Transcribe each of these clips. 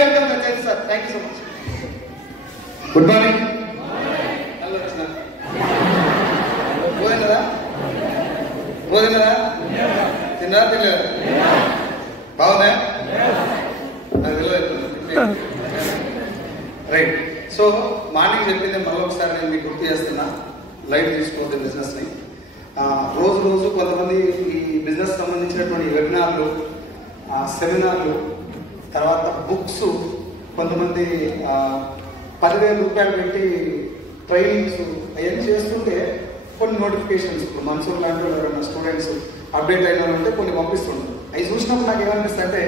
Welcome Satyajit sir. Thank you so much. Good morning. పోదినరా తిన్నా తినలేదా? బాగుందా? రైట్. సో మార్నింగ్ చెప్పింది మరొకసారి నేను మీకు గుర్తు చేస్తున్నా. లైట్ తీసుకోవద్దు బిజినెస్ ని. రోజు రోజు కొంతమంది ఈ బిజినెస్ సంబంధించినటువంటి వెబినార్లు, సెమినార్లు, తర్వాత బుక్స్, కొంతమంది 10,000 రూపాయలు పెట్టి ట్రైనింగ్స్ అవన్నీ చేస్తుంటే కొన్ని నోటిఫికేషన్స్, ఇప్పుడు మన్సూర్ లాంటి ఎవరైనా స్టూడెంట్స్ అప్డేట్ అయిన ఉంటే కొన్ని పంపిస్తుంటారు. అవి చూసినప్పుడు నాకు ఏమనిపిస్తుంది అంటే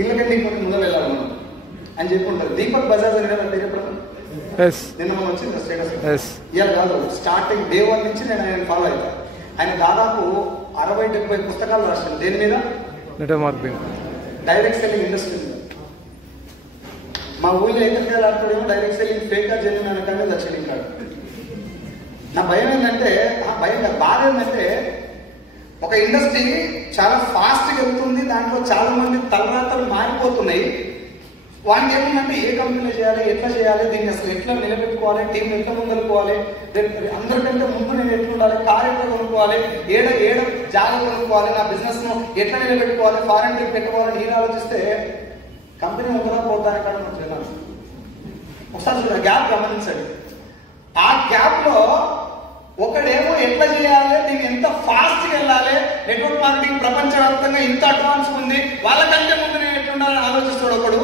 ఇళ్ళకంటే ఇంకొన్ని ముందర వెళ్ళాలి మనం అని చెప్పి ఉంటారు. దీపక్ బజాజ్ అని కదా పేరు ఎప్పుడు నిన్న మనం వచ్చింది స్టేటస్. ఇవాళ కాదు, స్టార్టింగ్ డే 1 నుంచి నేను ఆయన ఫాలో అవుతాను. ఆయన దాదాపు 60-70 పుస్తకాలు రాశాను. దేని మీద? Network marketing, direct selling industry మీద. మా ఊళ్ళో ఎక్కడికి ఆడుతాడేమో డైరెక్ట్ సెల్లింగ్ ఫేక్ జెన్యూన్ అనగానే దక్షిణ కాదు. నా భయం ఏంటంటే, బాధ ఏంటంటే ఒక ఇండస్ట్రీ చాలా ఫాస్ట్గా వెళ్తుంది, దాంట్లో చాలా మంది తలరాతలు మారిపోతున్నాయి. వానికి ఏముందంటే ఏ కంపెనీలో చేయాలి, ఎట్లా చేయాలి, దీన్ని అసలు ఎట్లా నిలబెట్టుకోవాలి, టీం ఎట్లా ముందరుకోవాలి, అందరికంటే ముందు నేను ఎట్లా ఉండాలి, కార్ ఎట్లా కొనుక్కోవాలి, ఏడ జాగా కొనుక్కోవాలి, నా బిజినెస్ ను ఎట్లా నిలబెట్టుకోవాలి, ఫారెన్ ట్రిప్ పెట్టుకోవాలని నేను ఆలోచిస్తే కంపెనీ ముందర పోతాను కానీ మనం చేయాలి. ఒకసారి గ్యాప్ గమనించండి. ఆ గ్యాప్ లో ఒకడేమో ఎట్లా చేయాలి, దీన్ని ఎంత ఫాస్ట్ గా వెళ్ళాలి, నెట్వర్క్ మార్కెటింగ్ ప్రపంచవ్యాప్తంగా ఇంత అడ్వాన్స్ ఉంది, వాళ్ళకంటే ముందు నేను ఎట్లుండాలని ఆలోచిస్తాడు ఒకడు.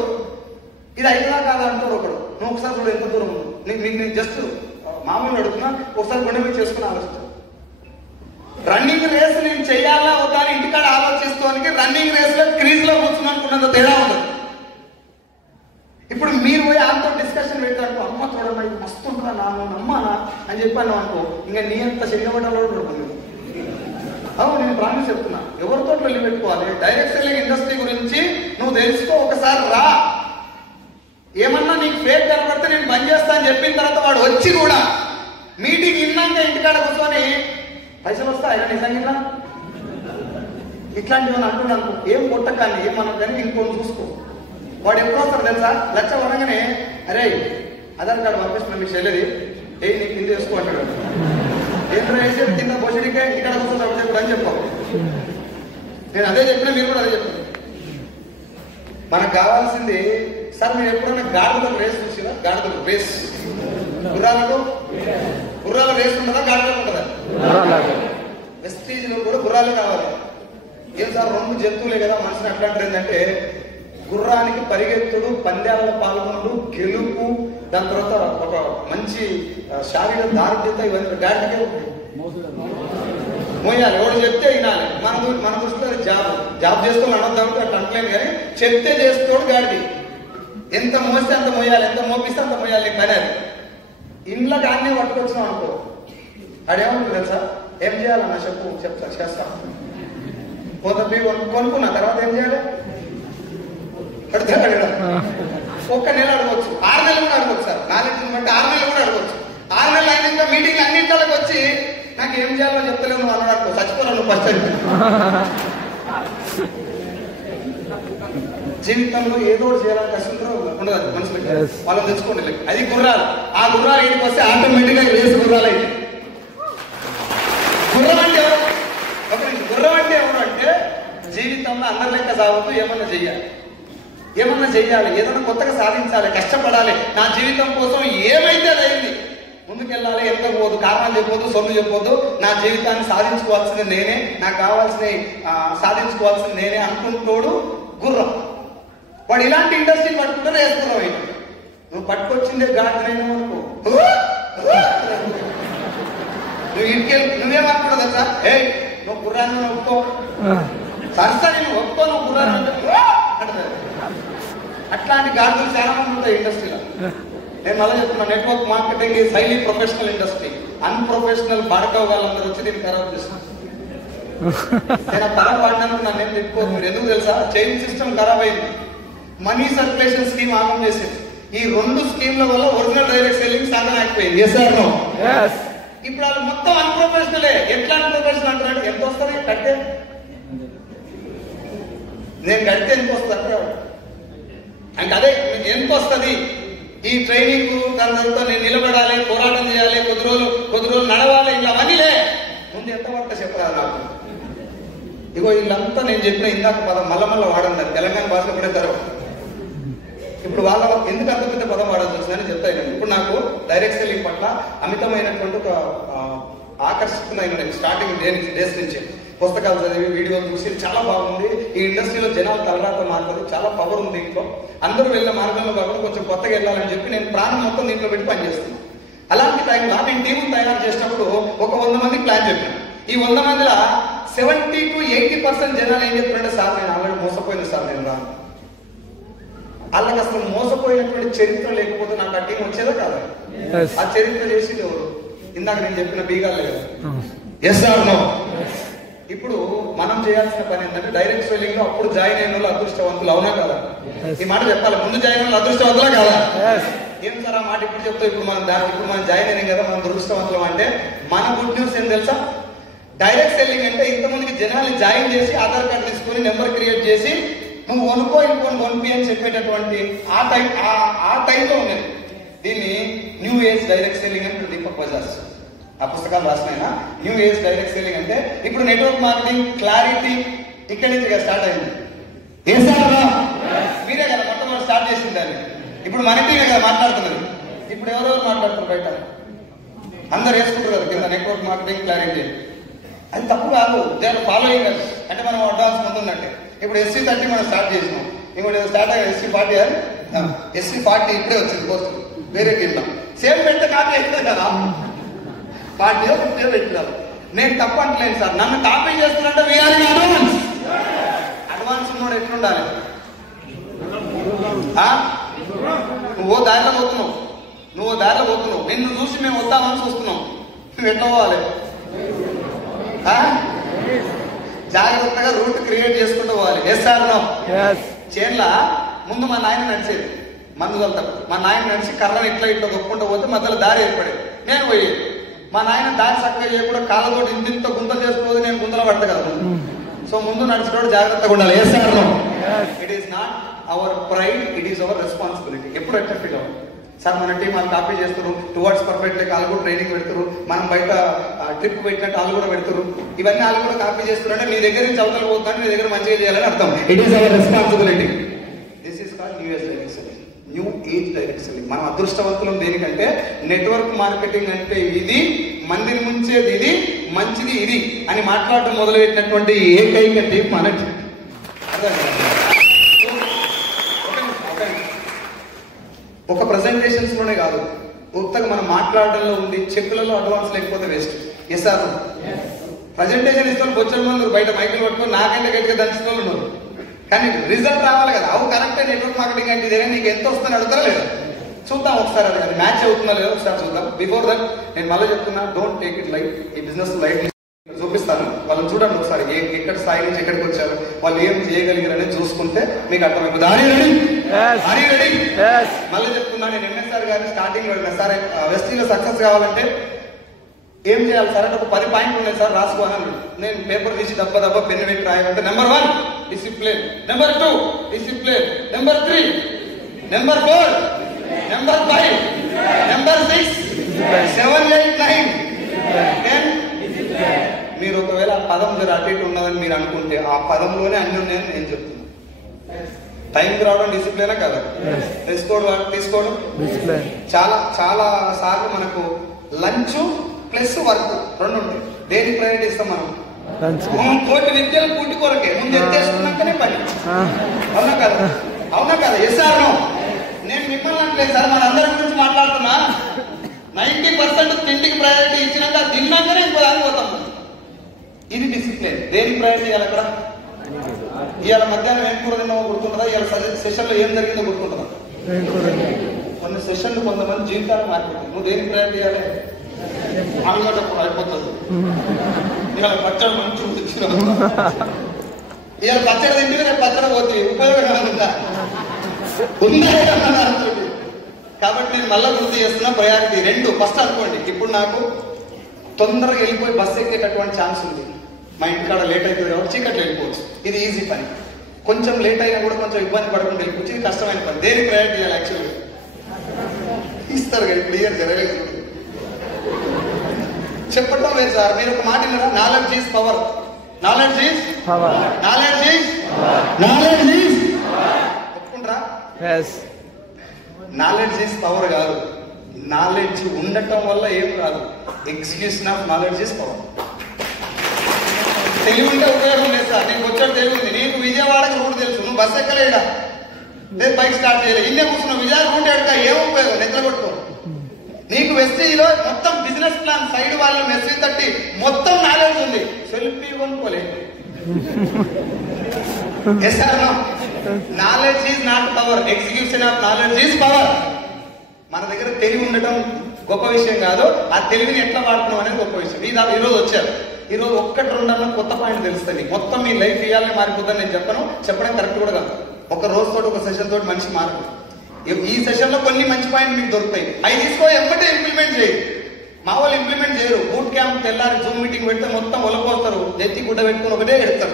ఇది అయినా కాదా అంటాడు ఒకడు. నువ్వు ఒకసారి చూడు ఎంత దూరం ఉంది. నీకు నేను జస్ట్ మామూలు అడుగుతున్నా, ఒకసారి గుండె మీద చేసుకుని ఆలోచించు. రన్నింగ్ రేస్ నేను చెయ్యాలా వద్దా అని ఇంటికాడ ఆలోచిస్తానికి రన్నింగ్ రేస్ లో క్రీజ్ లో కూర్చున్నట్టున్నంత తేడా ఉంటుంది. ఇప్పుడు మీరు పోయి ఆమెతో డిస్కషన్ పెట్టారు, అమ్మ చూడమ్మా ఇది మస్తు ఉంటుందా, నాను నమ్మానా అని చెప్పాను అనుకో, ఇంకా నీ అంత చెయ్యబడ్డాలో ఉంటుంది. అవును, నేను ప్రామిస్ చెప్తున్నా, ఎవరితో వెళ్ళి పెట్టుకోవాలి. డైరెక్ట్ సెల్లింగ్ ఇండస్ట్రీ గురించి నువ్వు తెలుసుకో, ఒకసారి రా. ఏమన్నా నీకు ఫేక్ కనబడితే నేను బంద్ చేస్తా అని చెప్పిన తర్వాత వాడు వచ్చి కూడా మీటింగ్ ఇన్నాక ఇంటికాడ కూర్చొని పైసలు వస్తాయి నిజంగా ఇట్లాంటివి అంటున్నాను. ఏం కొట్టకాన్ని ఏమన్నా కానీ ఇంకొని చూసుకో. వాడు ఎప్పుడు వస్తారు తెలుసా? లక్ష వరంగానే అరే ఆధార్ కార్డు పంపిస్తున్నా మీకు చెల్లెది నీకు కింద వేసుకో అంటాడు. ఏంటో వేసేది కింద పోషడికే ఇక్కడ కూర్చొని చెప్పు అని చెప్పావు. నేను అదే చెప్పినా, మీరు కూడా అదే చెప్పారు. మనకు కావాల్సింది సార్, మీరు ఎప్పుడైనా గాడిదలకు రేస్ చూసినా? గాడిదలకు రేస్, గుర్రాల రేస్ ఉంటుందా, గాడిదలకు ఉంటుందా? వెస్టీజ్ లో కూడా గుర్రాలే కావాలి. ఏం సార్ 2 జంతువులే కదా, మనిషిని అట్లా ఏంటంటే గుర్రానికి పరిగెత్తుడు, పందాలలో పాల్గొనడు, గెలుపు, దాని తర్వాత ఒక మంచి శారీరక దారిద్రత, ఇవన్నీ గాడికే మోయాలి. ఎవడు చెప్తే వినాలి. మన దృష్టిలో జాబ్ చేసుకోవాలి అనొద్దామంటే అట్లా అంటలేను, కానీ చెప్తే చేసుకోడు గాడిది. ఎంత మోస్తే అంత మోయాలి, ఎంత మోపిస్తే అంత మోయాలి. పని అది ఇంట్లో కానీ పట్టుకొచ్చినాం అనుకో, అదేమంటుంది తెలుసా? ఏం చేయాలన్నా చెప్తా చేస్తా. పోతే కొనుక్కున్నా తర్వాత ఏం చేయాలి? ఒక్క నెల అడగవచ్చు, 6 నెలలు కూడా అడగవచ్చు సార్. నాలెడ్జ్ బట్టి 6 నెలలు కూడా అడగవచ్చు. 6 నెలలు అయిన ఇంకా మీటింగ్ అన్నింటికి వచ్చి నాకు ఏం చేయాలో చెప్తలేవు నువ్వు అన్నాడు, చచ్చిపోను నువ్వు ఫస్ట్. జీవితంలో ఏదో చేయాలని కష్టంతో ఉండదు మనుషులకి, వాళ్ళని తెచ్చుకోండి. అది గుర్రాలు. ఆ గుర్రాలు ఇంటికి వస్తే ఆటోమేటిక్ గా రేసు గుర్రాలు అయితే. గుర్రం అంటే ఎవరు? గుర్రం అంటే ఎవరు అంటే జీవితంలో అందరి లెక్క సాగుతూ ఏమన్నా చెయ్యాలి, ఏదైనా కొత్తగా సాధించాలి, కష్టపడాలి. నా జీవితం కోసం ఏమైతే అయింది ముందుకెళ్ళాలి, ఎంత పోదు, కారణాలు చెప్పొద్దు, సొమ్ము చెప్పొద్దు. నా జీవితాన్ని సాధించుకోవాల్సింది నేనే, నాకు కావాల్సిన సాధించుకోవాల్సింది నేనే అనుకుంటోడు గుర్రం. వాడు ఇలాంటి ఇండస్ట్రీ పట్టుకుంటే వేసుకున్నావు. నువ్వు పట్టుకొచ్చిందే గాడిదైనా అనుకో, నువ్వు ఇంటికెళ్ళి నువ్వేమనుకుంటావు తెలుసా? నువ్వు గుర్రాన్ని ఒప్పుకో, సరసా నేను ఒప్పుకో, నువ్వు గుర్రాన్ని అంటే అట్లాంటి గాడిదలు చాలా మంది ఉంటాయి ఇండస్ట్రీలో. నేను మళ్ళీ చెప్తున్నా, network marketing is highly professional industry. Unprofessional బాడకావు వాళ్ళందరూ వచ్చి నేను ఖరాబ్ చేస్తాను. నేను ఖరాబ్ ఆడినందుకు నన్ను ఏం తిప్పుకోదు. మీరు ఎందుకు తెలుసా? చైన్ సిస్టమ్ ఖరాబ్ అయింది, మనీ సర్క్యులేషన్ స్కీమ్ ఆగం చేసింది. ఈ 2 స్కీమ్ల వల్ల ఒరిజినల్ డైరెక్ట్ సెల్లింగ్ సాధన అయిపోయింది. ఇప్పుడు వాళ్ళు మొత్తం అన్ప్రొఫెషనలే. ఎట్లా అన్ప్రొఫెషనల్ అంటారు? ఎంత వస్తుంది కట్టే? నేను కడితే ఎంత వస్తుంది అంటే అంటే అదే ఎంత వస్తుంది ఈ ట్రైనింగ్, దాని తర్వాత నేను నిలబడాలి, పోరాటం చేయాలి, కొద్ది రోజులు నడవాలి, ఇలా అవన్నీలే ముందు ఎంత పడితే చెప్పరాదు నాకు. ఇగో వీళ్ళంతా నేను చెప్పిన ఇందాక పదం మళ్ళా వాడన్నారు తెలంగాణ భాషలో కూడా తర్వాత. ఇప్పుడు వాళ్ళ ఎందుకు అంత పెద్ద పదం వాడాల్సి వచ్చిందని చెప్తాను. ఇప్పుడు నాకు డైరెక్ట్ సెల్లింగ్ పట్ల అమితమైనటువంటి ఒక ఆకర్షితున్న స్టార్టింగ్ డేస్ నుంచి పుస్తకాలు చదివి వీడియోలు చూసి చాలా బాగుంది. ఈ ఇండస్ట్రీలో జనాలు తలరాత మారుతుంది, చాలా పవర్ ఉంది దీంట్లో, అందరూ వెళ్ళిన మార్గంలో కాకుండా కొంచెం కొత్తగా వెళ్ళాలని చెప్పి నేను ప్రాణం మొత్తం దీంట్లో పెట్టి పనిచేస్తున్నాను. అలాంటి టైంలో నేను టీం తయారు చేసినప్పుడు ఒక 100 మంది ప్లాన్ చెప్పాను. ఈ 100 మందిలో 70 to 80% జనాలు ఏం చెప్తున్నారంటే, సార్ నేను ఆల్రెడీ మోసపోయింది సార్, నేను రాను. వాళ్ళకి అసలు మోసపోయినటువంటి చరిత్ర లేకపోతే నాకు ఆ టీం వచ్చేదా కాదా? ఆ చరిత్ర చేసి ఇందాక నేను చెప్పిన బీగాలే కదా. Yes or no? ఇప్పుడు మనం చేయాల్సిన పని ఏంటంటే డైరెక్ట్ సెల్లింగ్ లో అప్పుడు జాయిన్ అయిన వాళ్ళు అదృష్టవంతులు, అవునా కదా? ఈ మాట చెప్పాలి, ముందు జాయిన్ అయిన వాళ్ళు అదృష్టవంతులా కాదా? ఏం సార్ ఆ మాట ఇప్పుడు చెప్తా, ఇప్పుడు మనం జాయిన్ అయినాం కదా మనం దురదృష్టవంతులం అంటే, మన గుడ్ న్యూస్ ఏం తెలుసా? డైరెక్ట్ సెల్లింగ్ అంటే ఇంతమందికి జనాల్ని జాయిన్ చేసి ఆధార్ కార్డు తీసుకుని నెంబర్ క్రియేట్ చేసి నువ్వు కొనుక్కో ఇంకొని కొనిపి అని చెప్పేటటువంటి ఆ టైంలో ఉన్నది. దీన్ని న్యూ ఏజ్ డైరెక్ట్ సెల్లింగ్ అని దీపక్ బజాజ్ ఆ పుస్తకాలు రాసినాయినా. న్యూ ఏజ్ డైరెక్ట్ సెల్లింగ్ అంటే ఇప్పుడు నెట్వర్క్ మార్కెటింగ్ క్లారిటీ ఇక్కడి నుంచి స్టార్ట్ అయింది. ఏం సార్ మీరే కదా మొత్తం స్టార్ట్ చేసింది దాన్ని. ఇప్పుడు మన టీమే కదా మాట్లాడుతున్నది. ఇప్పుడు ఎవరెవరు మాట్లాడుతున్నారు బయట? అందరు వేసుకుంటారు కదా కింద నెట్వర్క్ మార్కెటింగ్ క్లారిటీ. అది తప్పు కాదు, దే ఆర్ ఫాలోయింగ్ అస్. అంటే మనం అడ్వాన్స్ ముందున్నట్టే. ఇప్పుడు SC30 మనం స్టార్ట్ చేసినాం, ఇంకోటి స్టార్ట్ అయ్యి SC40 SC40 ఇప్పుడే వచ్చింది పోస్ట్ వేరే కింద సేమ్ పెడితే కాపీ అవుతుంది కదా, 40 50 పెట్టినారు. నేను తప్పు అంటలేను సార్, నన్ను కాపీ చేస్తున్నట్టే వీఆర్ అడ్వాన్స్. అడ్వాన్స్ ఉన్నోడు ఎట్లుండాలి? నువ్వు దారిలో పోతున్నావు, నిన్ను చూసి మేము వద్దామని చూస్తున్నాం, నువ్వు ఎట్లా పోవాలి? జాగ్రత్తగా రూట్ క్రియేట్ చేసుకుంటూ పోవాలి. Yes or no? చేన్ల ముందు మా నాయన నడిచేది, మందు వెళ్తాడు. మా నాయన నడిచి కర్రను ఇట్లా దొక్కుంటూ పోతే మధ్యలో దారి ఏర్పడేది, నేను పోయేది. మా నాయన దారి చక్కగా చేయకుండా కాళ్ళతోటి ఇంత గుంతలు చేసుకోదు, నేను గుంతలు పడతా కదా. సో ముందు నడిచేటోడు జాగ్రత్తగా ఉండాలి. Yes or no? It is not our pride, it is our responsibility. ఎప్పుడు ఎట్లా ఫీల్ అవ్వాలి సార్? మన టీం వాళ్ళు కాపీ చేస్తారు, టువర్డ్స్ పర్ఫెక్ట్ లైక్ వాళ్ళు కూడా ట్రైనింగ్ పెడతారు, మనం బయట ట్రిప్ పెట్టినట్టు వాళ్ళు కూడా పెడతారు, ఇవన్నీ వాళ్ళు కూడా కాపీ చేస్తున్నారంటే నీ దగ్గర నుంచి అవతల పోతుందంటే నీ దగ్గర మంచిగా చేయాలని అర్థం. It is our responsibility. This is called new age direct selling. New age direct selling. మనం అదృష్టవంతులం దేనికంటే నెట్వర్క్ మార్కెటింగ్ అంటే ఇది, మందిని ముంచేది ఇది, మంచిది ఇది అని మాట్లాడటం మొదలుపెట్టినటువంటి ఏకైక టీం మన టీం. ఒక ప్రజెంటేషన్స్ లోనే కాదు, కొత్తగా మనం మాట్లాడడంలో ఉంది, చెక్కులలో అడ్వాన్స్ లేకపోతే వేస్ట్. Yes sir? ప్రజెంటేషన్ ఇస్తాం బొచ్చల మంది బయట మైకులు పట్టుకొని నాకంటే గట్టిగా దంచిన వాళ్ళు ఉన్నారు, కానీ రిజల్ట్ రావాలి కదా. అవు కరెక్టే, నెట్వర్క్ మార్కెటింగ్ అంటే ఇదే, నీకు ఎంత వస్తుందని అడుగుతారా లేదా? చూద్దాం ఒకసారి, అది మ్యాచ్ అవుతుందా లేదా ఒకసారి చూద్దాం. బిఫోర్ దట్ నేను మళ్ళీ చెప్తున్నా, డోంట్ టేక్ ఇట్ లైట్. ఈ బిజినెస్ లైట్ చూపిస్తాను, వాళ్ళని చూడండి ఒకసారి, ఎక్కడ స్థాయి నుంచి ఎక్కడికి వచ్చారు, వాళ్ళు ఏం చేయగలిగారని చూసుకుంటే మీకు అర్థమైపోతుంది. మళ్ళీ చెప్తున్నా, నేను MSR గారిని స్టార్టింగ్ లో సార్ వెస్టీలో సక్సెస్ కావాలంటే ఏం చేయాలి సార్ అంటే ఒక 10 పాయింట్లు ఉన్నాయి సార్ రాసుకోవాలని. నేను పేపర్ తీసి దెబ్బ పెన్ను పెట్టి రాయాలంటే number 1 discipline, number 2 discipline, number 3, number 4, number 5, number 6, 7, 8, 9, 10. మీరు ఒకవేళ ఆ పదం జర అటు ఇటు ఉన్నదని మీరు అనుకుంటే ఆ పదంలోనే అన్ని ఉన్నాయని నేను చెప్తున్నాను. టైంకి రావడం డిసిప్లినా కదా, తీసుకోవడం చాలా చాలా సార్లు మనకు లంచ్ ప్లస్ వర్క్ రెండు ఉంటాయి. దేనికి ప్రయారిటీ ఇస్తాం మనం? కోటి విద్యలు కూటి కొరకే, ముందు ఎత్తేసుకున్నాకనే పని. అవునా కదా? Yes or no? నేను మిమ్మల్ని అంటలేదు సార్, మన అందరి గురించి మాట్లాడుతున్నా. 90% తిండికి ప్రయారిటీ ఇచ్చినాక తిన్నాకనే ఇంకో దానికి పోతాం. ఇది డిసిప్లిన్. దేనికి ప్రయారిటీ ఇవ్వాలి? అక్కడ ఇవాళ మధ్యాహ్నం ఏం కూర తిన్నామో గుర్తుంటుందా? ఇవాళ సెషన్ లో ఏం జరిగిందో గుర్తుంటుందా? కొన్ని సెషన్లు కొంతమంది జీవితాలు మారిపోతుంది. నువ్వు దేనికి ప్రయారిటీ ఇవ్వాలి? ఆలుగడ్డప్పుడు అయిపోతుంది. ఇవాళ పచ్చడి మంచి ఇవాళ పచ్చడి తింటే రేపు పచ్చడి పోతుంది, ఉపయోగం ఉందా? కాబట్టి నేను మళ్ళా గుర్తు చేస్తున్నా, ప్రయారిటీ 2 ఫస్ట్ అనుకోండి. ఇప్పుడు నాకు తొందరగా వెళ్ళిపోయి బస్సు ఎక్కేటటువంటి ఛాన్స్ ఉంది, మా ఇంటికాడ లేట్ అవుతుంది కాబట్టి చీకట్లో వెళ్ళిపోవచ్చు, ఇది ఈజీ పని. కొంచెం లేట్ అయినా కూడా కొంచెం ఇబ్బంది పడకుండా వెళ్ళి కష్టమైన పని. దేనికి ప్రయారిటీ చేయాలి యాక్చువల్గా? ఇస్తారు కదా క్లియర్ జరగలేదు చెప్పటం లేదు సార్. మీరు ఒక మాట విన్నారా? Knowledge is power. Knowledge is power. Knowledge is knowledge is ఒప్పుకుంటారా? నాలెడ్జ్ ఈజ్ పవర్ కాదు. నాలెడ్జ్ ఉండటం వల్ల ఏం రాదు. Execution of knowledge is power. తెలివి ఉంటే ఉపయోగం లేదు సార్. నీకు వచ్చాడు తెలివి ఉంది. నీకు విజయవాడకి రూట్ తెలుసు, నువ్వు బస్ ఎక్కలేడా, నేను బైక్ స్టార్ట్ చేయలేదు, ఇన్నే కూర్చున్నావు. విజయవాడ రూట్ ఎడక ఏం ఉపయోగం? నిద్ర కొట్టుకో. నీకు వెస్టీజ్లో మొత్తం బిజినెస్ ప్లాన్ సైడ్ వాళ్ళు మెసేజ్ తట్టి మొత్తం నాలెడ్జ్ ఉంది, సెల్ఫీ కొనుక్కోలేదు. Knowledge is not power, execution of knowledge is power. మన దగ్గర తెలివి ఉండటం గొప్ప విషయం కాదు, ఆ తెలివిని ఎట్లా వాడుతున్నాం అనేది గొప్ప విషయం. ఈరోజు వచ్చారు, ఈరోజు ఒక్కటి రెండన్నా కొత్త పాయింట్ తెలుస్తుంది. మొత్తం మీ లైఫ్ ఇవ్వాలని మారిపోద్దని నేను చెప్పడం కరెక్ట్ కూడా కాదు. ఒక రోజు తోటి ఒక సెషన్ తోటి మనిషి మారు. ఈ సెషన్ లో కొన్ని మంచి పాయింట్ మీకు దొరుకుతాయి, అవి తీసుకో ఎమ్మటే ఇంప్లిమెంట్ చేయి. మా వాళ్ళు ఇంప్లిమెంట్ చేయరు. బూట్ క్యాంప్ తెల్లారి జూమ్ మీటింగ్ పెడితే మొత్తం ఒలపోస్తారు, నెత్తి గుడ్డ పెట్టుకుని ఒకటే ఎడతారు.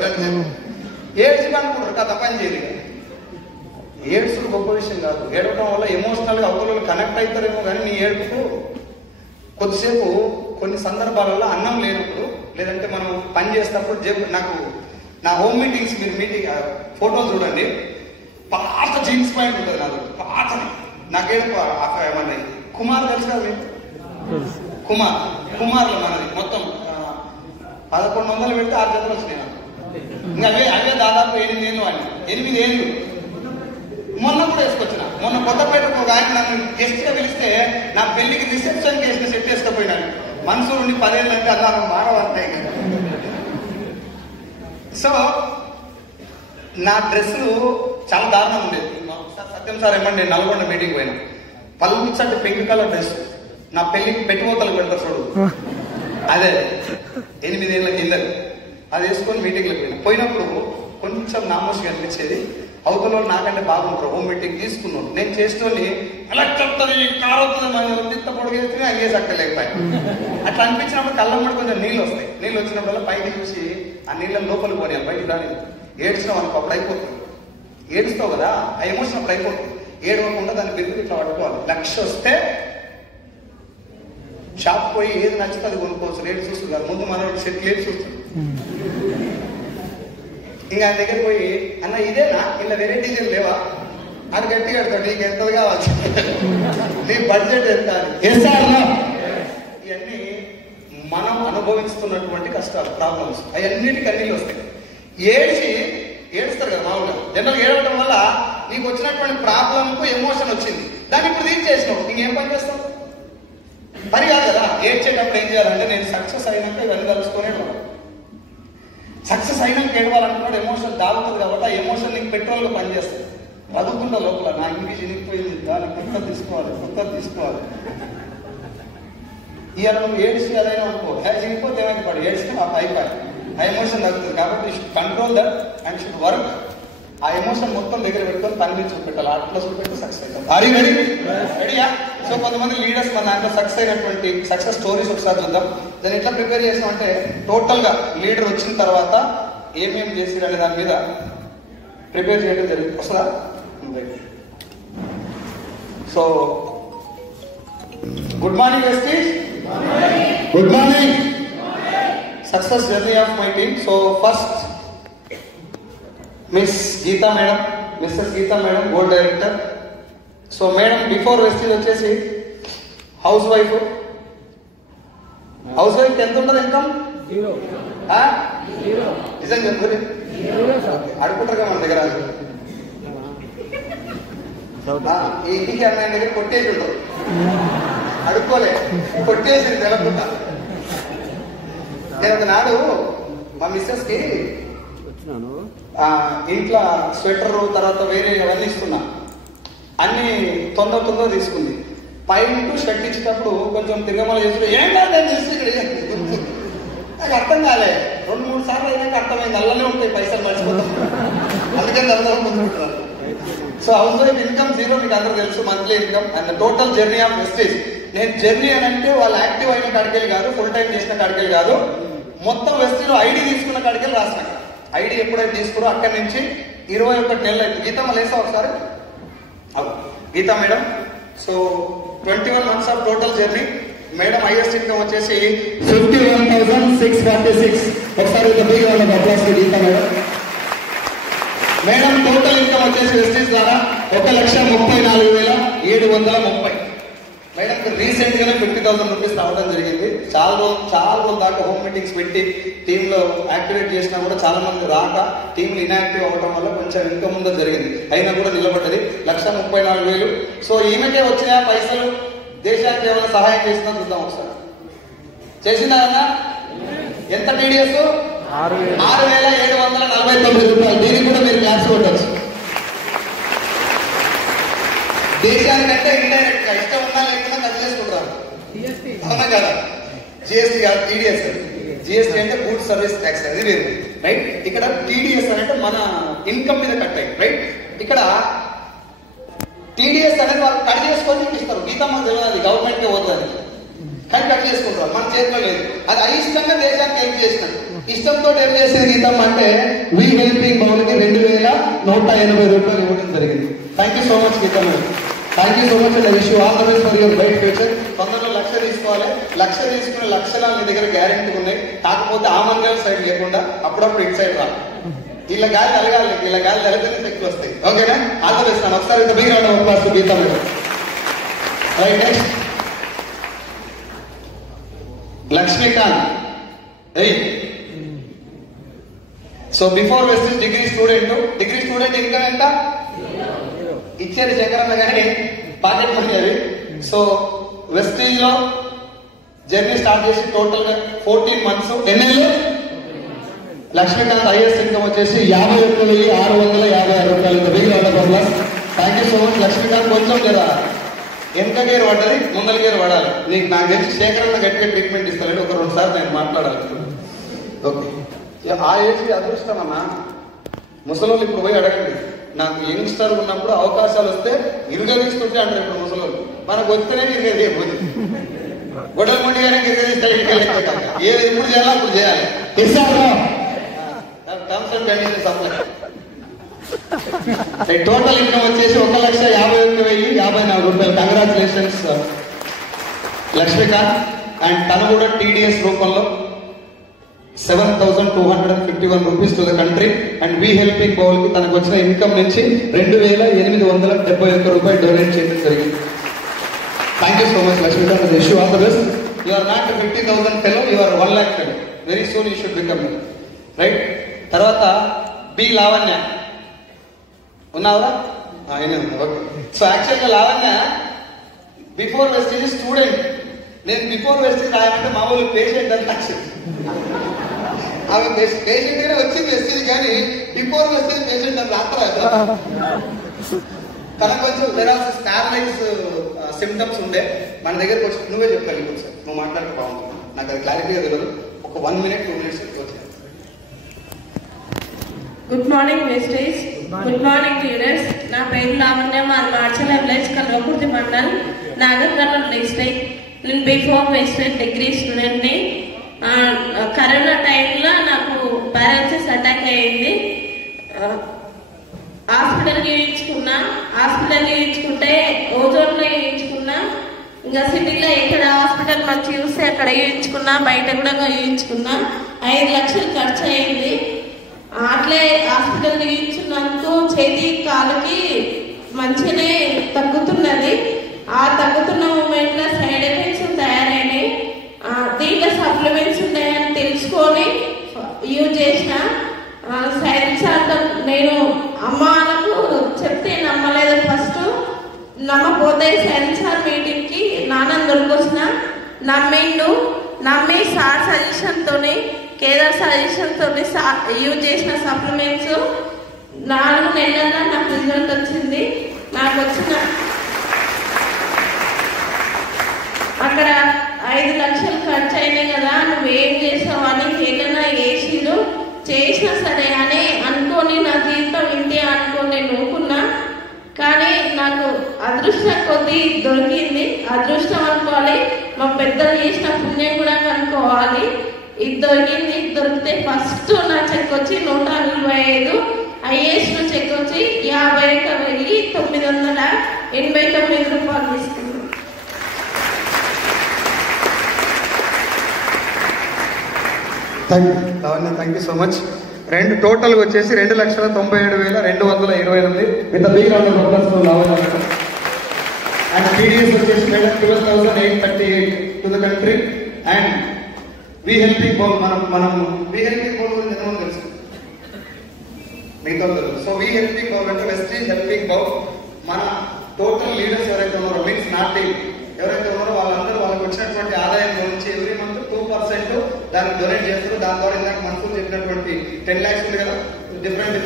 ఏడ్చి అనుకుంటారు కదా, పని చేయదు. ఏడ్చుడు గొప్ప విషయం కాదు. ఏడవడం వల్ల ఎమోషనల్ గా అవతల కనెక్ట్ అవుతారేమో కానీ నీ ఏడుపు కొద్దిసేపు కొన్ని సందర్భాలలో అన్నం లేనప్పుడు, లేదంటే మనం పని చేసినప్పుడు నాకు నా హోమ్ మీటింగ్స్ మీరు మీటింగ్ ఫోటోలు చూడండి, పాత జీన్స్ పాయింట్ ఉంటుంది నాకు, పాత నాకేడుపు ఏమన్నా కుమార్ తెలుసు కదా మీకు? కుమార్లో మనది మొత్తం 1100 పెడితే 6 జతలు వచ్చినాయి నాకు. ఇంకా అవే దాదాపు 8 ఏళ్ళు వాడిని, 8 ఏళ్ళు. మొన్న కూడా వేసుకొచ్చిన. మొన్న కొత్తపేటకు ఒక ఆయన నన్ను గెస్ట్ గా పిలిస్తే నా పెళ్లికి రిసెప్షన్ వేసిన సెట్ వేసుకపోయినాను. మనసు నుండి 10 ఏళ్ళు అంటే అలా మానవంతాయి కదా. సో నా డ్రెస్సులు చాలా దారుణం ఉండేది. సత్యం సార్ ఏమంటే నల్గొండ మీటింగ్ పోయినా, పల్చటి పింక్ కలర్ డ్రెస్, నా పెళ్లికి పెట్టుమోతలు పెడతారు చూడు, అదే 8 ఏళ్ళ కింద అది వేసుకొని మీటింగ్లకు పోయినప్పుడు కొంచెం నామోషిగా అనిపించేది. అవతల నాకంటే బాగుంటారు. హోమ్ మీటింగ్ తీసుకున్నాను, నేను చేస్తూనే అలా చెప్తుంది కారు వస్తుంది పొడిగేస్తే అంగేసి అక్కలేకపోయా. అట్లా అనిపించినప్పుడు కళ్ళమ్మడి కొంచెం నీళ్ళు వస్తాయి. నీళ్ళు వచ్చినప్పుడు పైకి చూసి ఆ నీళ్ళని లోపలికి పోనీ, బయటికి రాని. ఏడ్చినావు అనుకో అప్పుడు అయిపోతుంది. ఏడుస్తావు కదా, ఆ ఎమోషన్ అప్పుడు అయిపోతుంది. ఏడవకుండా దాన్ని బిరుగు ఇట్లా పట్టుకోవాలి. లక్ష వస్తే షాప్ పోయి ఏది నచ్చితే అది కొనుక్కోవచ్చు. రేటు చూస్తున్నారు ముందు మన సెట్ రేటు చూస్తుంది. ఇంకా ఆయన దగ్గర పోయి అన్న ఇదేనా, ఇలా వెరైటీస్ ఏం లేవా, అది గట్టి కడతాడు, నీకు ఎంత కావాలి, నీ బడ్జెట్ ఎంత అని. ఇవన్నీ మనం అనుభవిస్తున్నటువంటి కష్టాలు, ప్రాబ్లమ్స్, అవన్నిటికీ అన్నిళ్ళు వస్తాయి. ఏడుస్తారు కదా మామూలుగా. జనరల్ ఏడవడం వల్ల నీకు వచ్చినటువంటి ప్రాబ్లంకు ఎమోషన్ వచ్చింది, దాన్ని ఇప్పుడు తీర్చేసినావు, ఇంకేం పని చేస్తావు? పని కాదు కదా. ఏడ్చేటప్పుడు ఏం చేయాలంటే నేను సక్సెస్ అయినాక ఇవన్నీ తలుసుకునే సక్సెస్ అయినాక ఏడవాలనుకున్నాడు. ఎమోషన్ దాగుతుంది కాబట్టి ఆ ఎమోషన్ నీకు పెట్రోల్గా పనిచేస్తుంది. బతుకుంటా లోపల, నా ఇంగ్లీష్ ఇనిగిపోయింది, దాన్ని కొత్తది తీసుకోవాలి. ఇవాళ నువ్వు ఏడిసి అదైనా అనుకో, ఇనిగిపోతే ఏమైనా పడు, ఏడిస్తే నాకు అయిపోయి ఆ ఎమోషన్ తగ్గుతుంది. కాబట్టి control that and should work. ఆ ఎమోషన్ మొత్తం దగ్గర పెట్టుకొని పని మీద చూపెట్టాలి. అట్లా చూపెట్టి సక్సెస్ అవుతుంది. రెడీయా? సో కొంతమంది లీడర్స్ మన దాంట్లో సక్సెస్ అయినటువంటి సక్సెస్ స్టోరీస్ ఒకసారి చూద్దాం. దాన్ని ఎట్లా ప్రిపేర్ చేసామంటే టోటల్ గా లీడర్ వచ్చిన తర్వాత ఏమేమి చేసిరు అనే దాని మీద ప్రిపేర్ చేయడం జరిగింది. వస్తుందా? So good morning Vestige. Good morning. Success journey of my team. So first miss Geeta madam, Mrs Geeta madam, gold director. So madam before Vestige వచ్చేసి హౌస్ వైఫ్ ఎంత ఉంటుంది ఇన్కమ్? నిజం చెప్పు, అడుగుంటారు కదా మన దగ్గర. ఈ ఇంటికి అన్న దగ్గర కొట్టేసి ఉంటారు, అడుక్కోలే, కొట్టేసి తెలకుండా. నేను ఒకనాడు మా మిస్సెస్ కి ఇంట్లో స్వెటర్ తర్వాత వేరే అవన్నీ ఇస్తున్నా, అన్ని తొందర తీసుకుంది. పైన షర్ట్ ఇచ్చేటప్పుడు కొంచెం తిరగమల చేసి ఏం కాదు నేను చూసి ఇక్కడ నాకు అర్థం కాలే. 2-3 సార్లు అయినాక అర్థమైంది, అల్లనే ఉంటాయి పైసలు మర్చిపోతాం, అందుకని అందరూ ముందుకుంటున్నారు. సో హౌస్ వైఫ్ ఇన్కమ్ 0, మీకు అందరూ తెలుసు, monthly income. And total journey of Vestige. నేను జర్నీ అని అంటే వాళ్ళు యాక్టివ్ అయిన కాడికెళ్ళి కాదు, ఫుల్ టైం చేసిన కాడికెళ్ళి కాదు, మొత్తం వెస్టేజ్లో ఐడి తీసుకున్న కాడికెళ్ళి రాసిన. ఐడి ఎప్పుడైతే తీసుకురో అక్కడి నుంచి 21 నెలలు అయితే గీత మళ్ళీ వేసా ఒకసారి Geeta madam. So 21 months of total journey. Madam highest income వచ్చేసి 51,646. ఒకసారి big round of applause to Geeta madam. Madam total income వచ్చేసి వెస్టీజ్ ద్వారా 1,34,730. మేడం రీసెంట్ గానే 50,000 రూపీస్ రావడం జరిగింది. చాలా రోజుల దాకా హోమ్ మీటింగ్స్ పెట్టి టీంలో యాక్టివేట్ చేసినా కూడా చాలా మంది రాక టీంలు ఇన్యాక్టివ్ అవ్వడం వల్ల కొంచెం ఇన్కమ్ ఉందో జరిగింది. అయినా కూడా నిలబడ్డది 1,34,000. సో ఈమెకే వచ్చిన పైసలు దేశానికి ఏమైనా సహాయం చేసినా చూద్దాం ఒకసారి. చేసిందా అన్నా? ఎంత టీడీఎస్? 6,749 రూపాయలు. దీనికి కూడా మీరు క్లాస్ కొట్టచ్చు. దేశానికంటే ఇండైరెక్ట్ గా ఇష్టం ఉన్నా లేకుండా ఖర్చు చేసుకుంటారు. అవునా కదా? జిఎస్టీ కాదు, టీడీఎస్. జిఎస్టీ అంటే గూడ్స్ సర్వీస్ ట్యాక్స్, అది వేరు, రైట్. ఇక్కడ టీడీఎస్ అంటే మన ఇన్కమ్ మీద కట్ అయ్యి, రైట్. ఇక్కడ టీడీఎస్ అనేది వాళ్ళు కట్ చేసుకొని ఇస్తారు. గీతం మనకు తెలియదు, గవర్నమెంట్కే పోతుంది కానీ కట్ చేసుకుంటారు, మన చేతిలో లేదు. అది అయిష్టంగా దేశానికి హెల్ప్ చేసినట్టు. ఇష్టంతో హెల్ప్ చేసేది గీతం అంటే వీ హెల్పింగ్ బౌల్కి 2,180 రూపాయలు ఇవ్వడం జరిగింది. థ్యాంక్ యూ సో మచ్ గీతం. Thank you so much and I wish you all the best for your bright future. తొందరలో 1,00,000 తీసుకోవాలి. 1,00,000 తీసుకునే లక్షణాలు నీ దగ్గర గ్యారెంటీ ఉన్నాయి. కాకపోతే ఆ మంగళ సైడ్ లేకుండా అప్పుడప్పుడు ఇటు సైడ్ రాలి. వీళ్ళ గాలి తలగాలి, వీళ్ళ గాలి తలగితేనే శక్తి వస్తాయి. ఓకేనా? All the best. ఒకసారి big round of applause to Geeta madam. Right. Next Lakshmikant. So before Vestige degree student income ఎంత ఇచ్చేది చక్రన్న కానీ పాకెట్ మనీ అవి. సో వెస్టీజ్ లో జర్నీ స్టార్ట్ చేసి టోటల్ గా 14 months. ఎన్నేళ్ళు? లక్ష్మీకాంత్ హైయెస్ట్ ఇన్కమ్ వచ్చేసి 51,656 రూపాయలు. Big round of applause. Thank you so much Lakshmikant. కొంచెం లేదా వెనక గేర్ పడ్డది, ముందల గేర్ పడాలి. నీకు నాకు తెలిసి శేఖరన్న గట్టిగా ట్రీట్మెంట్ ఇస్తాడు. ఒక 2 సార్లు నేను మాట్లాడాలి. ఓకే, ఆ ఏజ్ అదృష్టం అన్నా. ముసలోళ్ళు ఇప్పుడు పోయి అడగండి. నాకు యంగ్స్టర్ ఉన్నప్పుడు అవకాశాలు వస్తే ఇరుగదీస్తుంటే అంటారు ఇప్పుడు ముసలోళ్ళు. మనకు వస్తేనే ఇరుగదీయకపోతే గొడవల మొండిగానే ఇరుగదీస్తాడు. ఏది ఇప్పుడు చేయాలో అప్పుడు చేయాలి. Terms and conditions apply. Total income వచ్చేసి 1,51,054 రూపాయలు. కంగ్రాచులేషన్స్ లక్ష్మీకాంత్. అండ్ తను కూడా టీడీఎస్ రూపంలో 7,251 rupees to the country. And we helping bowl కి తనకు వచ్చిన ఇన్కమ్ నుంచి 2,871 రూపాయలు డొనేట్ చేయడం జరిగింది. Thank you so much Lakshmikant. Wish you all the best. You are not 50,000 fellow, you are 1 lakh fellow. Very soon you should become, right. తర్వాత B Lavanya ఉన్నావరా? ఆయన. ఓకే. సో యాక్చువల్గా లావణ్య బిఫోర్ వెస్టీజ్ స్టూడెంట్. నేను before Vestige రాయాలంటే మామూలు patient అని లక్ష్యం. ఆమె పేషెంట్ గానే వచ్చింది వెస్టీజ్, కానీ బిఫోర్ వెస్టీజ్ పేషెంట్ అని రాత్రాదు. తనకు కొంచెం వెరాసిస్ ప్యారలైజ్ సిమ్టమ్స్ ఉండే. మన దగ్గరకు వచ్చి నువ్వే చెప్పాలి ఇప్పుడు సార్, నువ్వు మాట్లాడితే బాగుంటుంది. నాకు అది క్లారిటీగా తెలియదు. ఒక 1 minute 2 minutes వచ్చాను. Good morning Vestige. Good morning leaders. నా పేరు లావణ్య. మా మార్చల్ విలేజ్ కల్వకుర్తి మండల్, నాగర్ కర్నూలు డిస్ట్రిక్ట్. నేను బిఫోర్ వెస్టీజ్ డిగ్రీ స్టూడెంట్ని. కరోనా టైంలో నాకు పారాలసిస్ అటాక్ అయ్యింది. హాస్పిటల్కి చూయించుకుంటే ఓజోన్లో చూయించుకున్నా. ఇంకా సిటీలో ఎక్కడ హాస్పిటల్ మంచి చూస్తే అక్కడ చూయించుకున్నా, బయట కూడా చూయించుకున్నా. 5 లక్షలు ఖర్చు అయింది. అట్లే హాస్పిటల్ చూయించున్నందుకు చేతి కాలుకి మంచిగానే తగ్గుతున్నది. ఆ తగ్గుతున్న మూమెంట్లో సైడ్ ఎఫెక్ట్స్ తయారైనాయి. దీంట్లో సప్లిమెంట్స్ ఉన్నాయని తెలుసుకొని యూజ్ చేసిన. సైన్స్ నేను అమ్మకు చెప్తే నమ్మలేదు. ఫస్ట్ నమ్మపోతే సైన్సార్ మీటింగ్కి నాన్న దొరికొచ్చిన. నమ్మి సార్ సజెషన్తోనే, కేదార్ సజెషన్తో యూజ్ చేసిన సప్లిమెంట్స్ 4 నెలల్లో నాకు రిజల్ట్ వచ్చింది. నాకు వచ్చిన అక్కడ 5 లక్షలు ఖర్చు అయినాయి కదా, నువ్వేం చేసావు అని ఏదైనా ఏసీలు చేసినా సరే అని అనుకోని నా జీవితం ఇంతే అనుకోని నేను ఊరుకున్నా. కానీ నాకు అదృష్టం కొద్దీ దొరికింది. అదృష్టం అనుకోవాలి, మా పెద్దలు చేసిన పుణ్యం కూడా అనుకోవాలి. ఇది దొరికింది. దొరికితే ఫస్ట్ నా చెక్ వచ్చి 145. ఐఏఎస్లో చెక్ వచ్చి 51,989 రూపాయలు తీసుకుంది. Thank you so much. Total వచ్చేసి 2,97,228 with big round of applause Lavanya madam. And TDS వచ్చేసి madam 12,838 to the country. And we helping bowl మనం వి హెల్పింగ్ బౌల్ గురించి ఎంతమంది తెలుసు? మిగతా తెలుసు. సో వి హెల్పింగ్ బౌల్ అంటే వెస్టీజ్ హెల్పింగ్ బౌల్. మన టోటల్ లీడర్స్ ఎవరైతే ఉన్నారో మీన్స్ నా టీమ్ ఎవరైతే ఉన్నారో వాళ్ళందరూ వాళ్ళకి వచ్చినటువంటి ఆదాయం గురించి ఎవ్రీ మంత్ 2% దాన్ని డొనేట్ చేస్తారు. దాని ద్వారా ఇందాక మనసు చెప్పినటువంటి 10 lakhs ఉంది కదా, డిఫరెంట్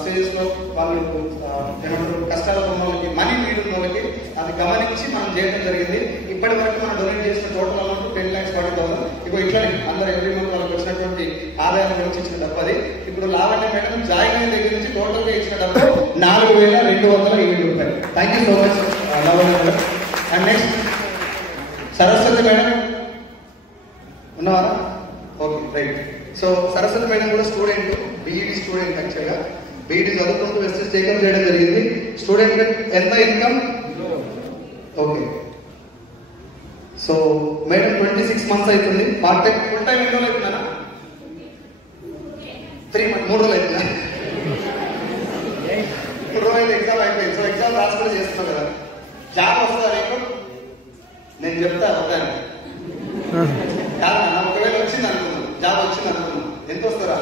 స్టేజెస్ లో వాళ్ళు ఏమంటారు కష్టాలతో వాళ్ళకి మనీ నీడ్ ఉన్న వాళ్ళకి అది గమనించి మనం చేయడం జరిగింది. ఇప్పటి వరకు మనం డొనేట్ చేసిన టోటల్ అమౌంట్ 10,40,000. ఇప్పుడు ఇట్లానే అందరూ ఎవ్రీ మంత్ వాళ్ళకి వచ్చినటువంటి ఆదాయం గురించి ఇచ్చిన డబ్బు అది. ఇప్పుడు లావణ్య మేడం జాయిన్ అయిన దగ్గర నుంచి టోటల్ గా ఇచ్చిన డబ్బు 4,207 రూపాయలు. Thank you so much Lavanya madam. And next Saraswati madam ఉన్నారా? Okay right. So Saraswati madam కూడా స్టూడెంట్, బీఈడి స్టూడెంట్. యాక్చువల్గా బీఈడి చదువుకుంటూ వెస్టేజ్ టేకప్ చేయడం జరిగింది. స్టూడెంట్ ఎంత income? Okay. So madam 26 months అవుతుంది. పార్ట్ టైం ఫుల్ టైం ఎన్ని రోజులు అవుతుందా? 3 months 3 రోజులు అవుతుందా? 3 రోజులు ఎగ్జామ్ అయిపోయింది. సో ఎగ్జామ్ రాసుకొని చేస్తున్నాం కదా, జాబ్ వస్తుందా నీకు? నేను చెప్తా అవుతాను కాదు. ఒకవేళ వచ్చింది అనుకున్నాను, జాబ్ వచ్చింది అనుకున్నాను, ఎంత వస్తారా?